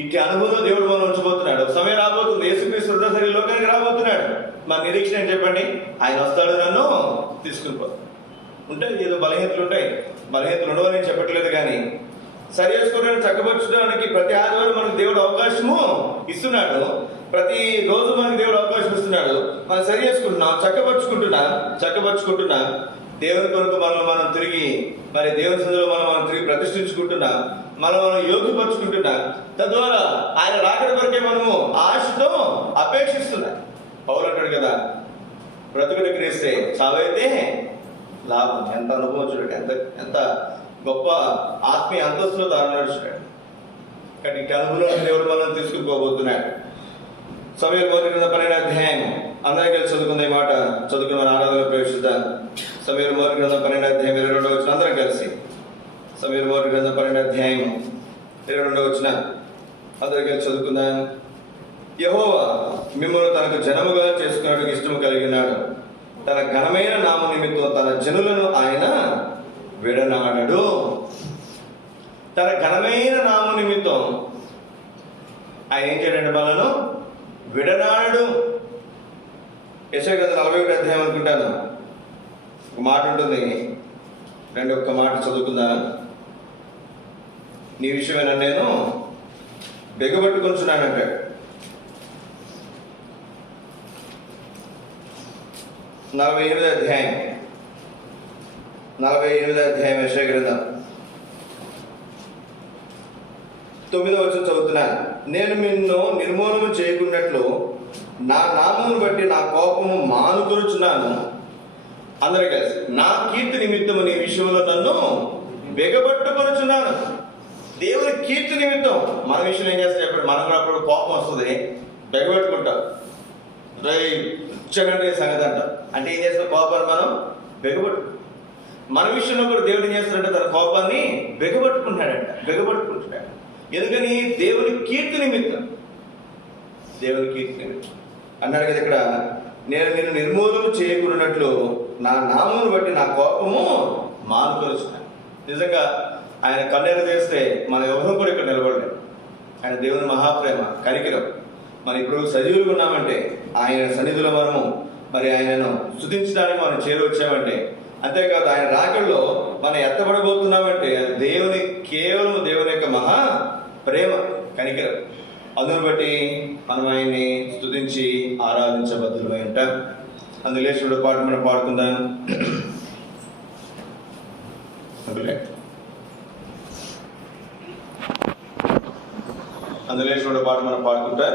ఇట్టి అనుభవం దేవుడు మనం ఉంచబోతున్నాడు. సమయం రాబోతుంది, యేసుక్రీస్తు రెండోసారి లోకానికి రాబోతున్నాడు. మన నిరీక్షణ ఏం చెప్పండి? ఆయన వస్తాడు, నన్ను తీసుకుని పోతాడు. ఉంటాయి ఏదో బలహీనతలు ఉంటాయి, బలహీనతలు ఉండవని నేను చెప్పట్లేదు, కానీ సరి చేసుకోవడానికి, చక్కపరచడానికి ప్రతి ఆదివారం మనకు దేవుడు అవకాశము ఇస్తున్నాడు. ప్రతి రోజు మనకు దేవుడు అవకాశం ఇస్తున్నాడు. మనం సరి చేసుకుంటున్నాం, చక్కపరుచుకుంటున్నా. దేవుని కొరకు మనం తిరిగి దేవుని సన్నిధిలో మనం తిరిగి ప్రతిష్ఠించుకుంటున్నా, మనం యోగ్యపరుచుకుంటున్నా. తద్వారా ఆయన రాకడ కొరకే మనము ఆశతో అపేక్షిస్తున్నా. పౌలు అంటాడు కదా, బ్రతుకుడు క్రీస్తే చావైతే లాభం. ఎంత అనుభవం చూడండి, ఎంత గొప్ప ఆత్మీయ అంతస్తులో దాని నడుచున్నాడు. కానీ ఇటు అనుభవం దేవుడు మనం తీసుకుపోబోతున్నాడు. సమూయేలు మొదటి గ్రంథం 12వ అధ్యాయం అందరికీ కలిసి చదువుకుంది. ఈ మాట చదువుకుని మన ఆరాధనలో ప్రవేశిద్దాం. సమూయేలు మొదటి గ్రంథం 12వ అధ్యాయం 22వ వచనం అందరం కలిసి. సమూయేలు మొదటి గ్రంథం 12వ అధ్యాయం 22వ వచనం అందరికీ కలిసి చదువుకుందాం. యెహోవా మిమ్మల్ని తనకు జనముగా చేసుకున్నట్టుకు ఇష్టము కలిగినాడు. తన ఘనమైన నామ నిమిత్తం తన జనులను ఆయన విడనాడడు. తన ఘనమైన నామ నిమిత్తం ఆయన ఏం చేయడంటే మనను విడనాడడు. యెషయా గ్రంథం 41వ అధ్యాయం అనుకుంటాను, ఒక మాట ఉంటుంది. ఒక్క మాట చదువుకుందా. నీ విషయమైన నేను బెగబట్టుకుంటున్నానంటాడు. 48వ అధ్యాయం 48వ అధ్యాయం యెషయా గ్రంథం 9వ వచనం చదువుతున్నా. నేను నిన్ను నిర్మూలన చేయకున్నట్లు నా నామమును బట్టి నా కోపము మానుకొనుచున్నాను. అందరూ కలిసి, నా కీర్తి నిమిత్తము నీ విషయంలో నన్ను బెగబట్టుకొనుచున్నాను. దేవుని కీర్తి నిమిత్తం మన విషయంలో ఏం చేస్తే చెప్పండి, మనకు అప్పుడు కోపం వస్తుంది, బెగబెట్టుకుంటాం. రై ఇచ్చగంటే సంగతి అంటాం. అంటే ఏం చేస్తాం? కోపాన్ని మనం బెగబట్టు. మన విషయంలో కూడా దేవుడు ఏం చేస్తాడంటే తన కోపాన్ని బిగబట్టుకుంటున్నాడు. ఎందుకని? దేవుని కీర్తి నిమిత్తం. దేవుని కీర్తి నిమిత్తం అన్నాడు కదా ఇక్కడ, నేను నిన్ను నిర్మూలన చేయకున్నట్లు నా నామమును బట్టి నా కోపము మానుకొలుచున్నాను. నిజంగా ఆయన కన్నెర చేస్తే మన ఎవరూ కూడా ఇక్కడ నిలబడలేదు. ఆయన దేవుని మహాప్రేమ, కనికరం. మనం ఇప్పుడు సజీవులుగా ఉన్నామంటే ఆయన సన్నిధిలో మనము మరి ఆయనను స్తుతించడానికి మనం చేరొచ్చామంటే, అంతేకాదు ఆయన రాకల్లో మనం ఎత్తబడబోతున్నామంటే అది కేవలం దేవుని యొక్క మహా ప్రేమ, కనికరం. అందును బట్టి మనం ఆయన్ని స్తుతించి ఆరాధించబద్దులమై ఉంటాం. అందులేశ్వరుడు పాట మనం పాడుకుందాం. అందులేశ్వరుడు పాట మనం పాడుకుంటా